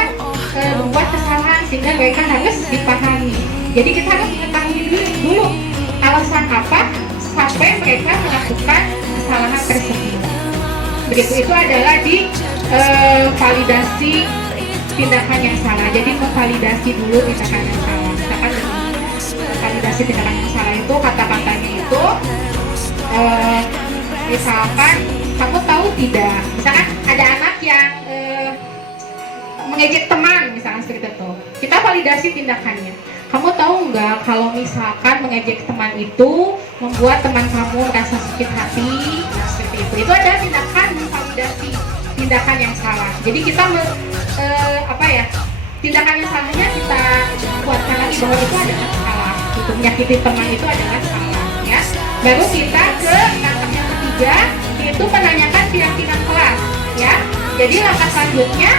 membuat kesalahan sehingga mereka harus dipahami. Jadi kita harus mengetahui dulu alasan apa sampai mereka melakukan kesalahan tersebut. Begitu, itu adalah di validasi tindakan yang salah. Jadi memvalidasi dulu tindakan yang salah. Misalkan validasi tindakan yang salah itu kata-katanya itu misalkan kamu tahu tidak, misalkan ada anak yang mengejek teman, misalkan seperti itu, kita validasi tindakannya. Kamu tahu nggak kalau misalkan mengejek teman itu membuat teman kamu merasa sakit hati, nah, seperti itu. Itu adalah tindakan memvalidasi tindakan yang salah. Jadi kita tindakan yang salahnya kita buatkan lagi bahwa itu adalah salah. Itu menyakiti teman itu adalah salah, ya. Baru kita ke langkah yang ketiga, yaitu menanyakan keyakinan kelas, ya. Jadi langkah selanjutnya,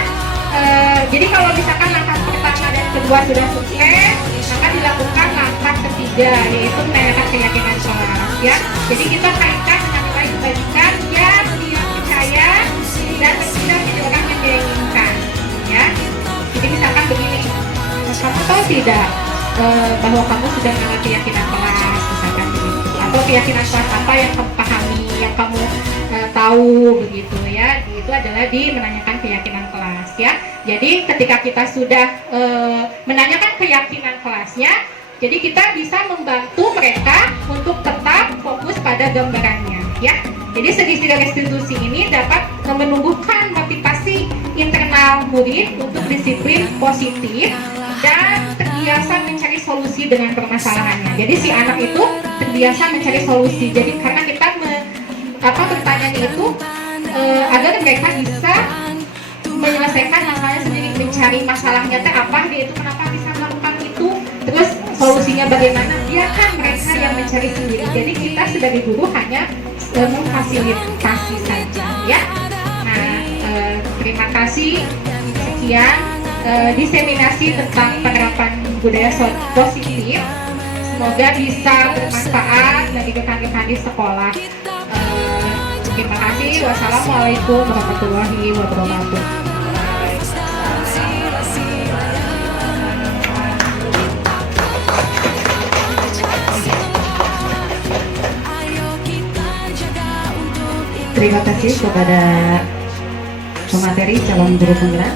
jadi kalau misalkan langkah pertama dan kedua sudah sukses, maka dilakukan langkah ketiga, yaitu menanyakan keyakinan kelas, ya. Jadi kita kaitkan dengan nilai kebajikan yang dia percaya dan bertindak menjadi orang yang dia inginkan, ya. Jadi misalkan begini, kamu tahu tidak bahwa kamu sudah mengenal keyakinan kelas, misalkan begitu, atau keyakinan kelas apa yang kamu pahami, yang kamu tahu, begitu ya. Itu adalah di menanyakan keyakinan kelas, ya. Jadi ketika kita sudah menanyakan keyakinan kelasnya, jadi kita bisa membantu mereka untuk tetap fokus pada gambarannya, ya. Jadi segitiga restitusi ini dapat menumbuhkan motivasi internal murid untuk disiplin positif dan terbiasa mencari solusi dengan permasalahannya. Jadi si anak itu terbiasa mencari solusi. Jadi karena kita bertanya itu agar mereka bisa menyelesaikan hal-hal sendiri, mencari masalahnya apa, dia itu kenapa bisa melakukan itu, terus solusinya bagaimana, biarkan mereka yang mencari sendiri. Jadi kita sebagai guru hanya memfasilitasi saja, ya. Nah, terima kasih. Sekian diseminasi tentang penerapan budaya positif. Semoga bisa bermanfaat bagi rekan-rekan di sekolah. Terima kasih. Wassalamualaikum warahmatullahi wabarakatuh. Terima kasih kepada pemateri calon guru penggerak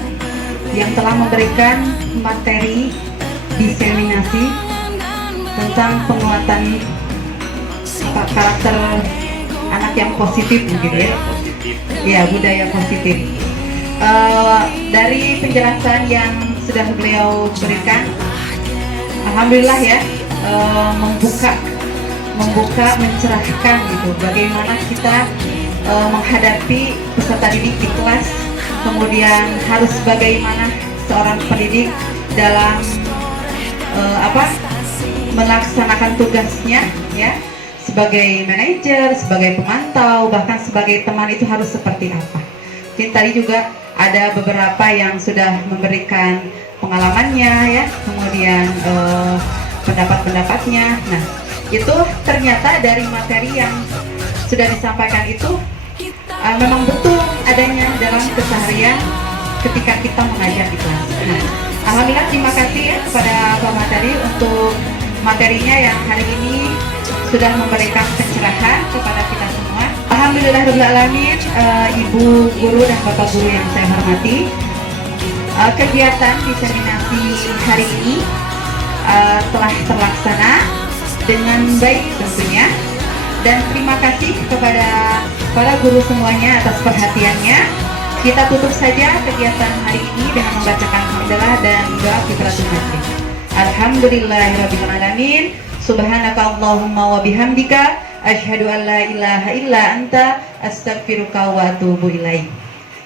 yang telah memberikan materi diseminasi tentang penguatan karakter anak yang positif, begitu ya. Ya, budaya positif. dari penjelasan yang sudah beliau berikan, alhamdulillah ya, membuka, mencerahkan gitu bagaimana kita menghadapi peserta didik di kelas, kemudian harus bagaimana seorang pendidik dalam melaksanakan tugasnya ya, sebagai manajer, sebagai pemantau, bahkan sebagai teman itu harus seperti apa. Mungkin tadi juga ada beberapa yang sudah memberikan pengalamannya ya, kemudian pendapat-pendapatnya. Nah, itu ternyata dari materi yang sudah disampaikan itu memang betul adanya dalam keseharian ketika kita mengajar di kelas. Nah, alhamdulillah terima kasih ya kepada Pak Materi untuk materinya yang hari ini sudah memberikan pencerahan kepada kita semua. Alhamdulillahirrahmanirrahim, Ibu Guru dan Bapak Guru yang saya hormati, kegiatan diseminasi hari ini telah terlaksana dengan baik tentunya, dan terima kasih kepada para guru semuanya atas perhatiannya. Kita tutup saja kegiatan hari ini dengan membacakan hamdalah dan doa kifaratul majlis. Alhamdulillahirabbil alamin. Subhanaka Allahumma wa bihamdika asyhadu an la ilaha illa anta astaghfiruka wa atubu ilaik.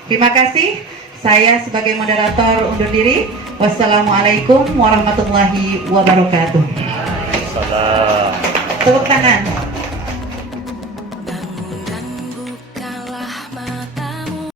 Terima kasih. Saya sebagai moderator undur diri. Wassalamualaikum warahmatullahi wabarakatuh. Salam. Tepuk tangan.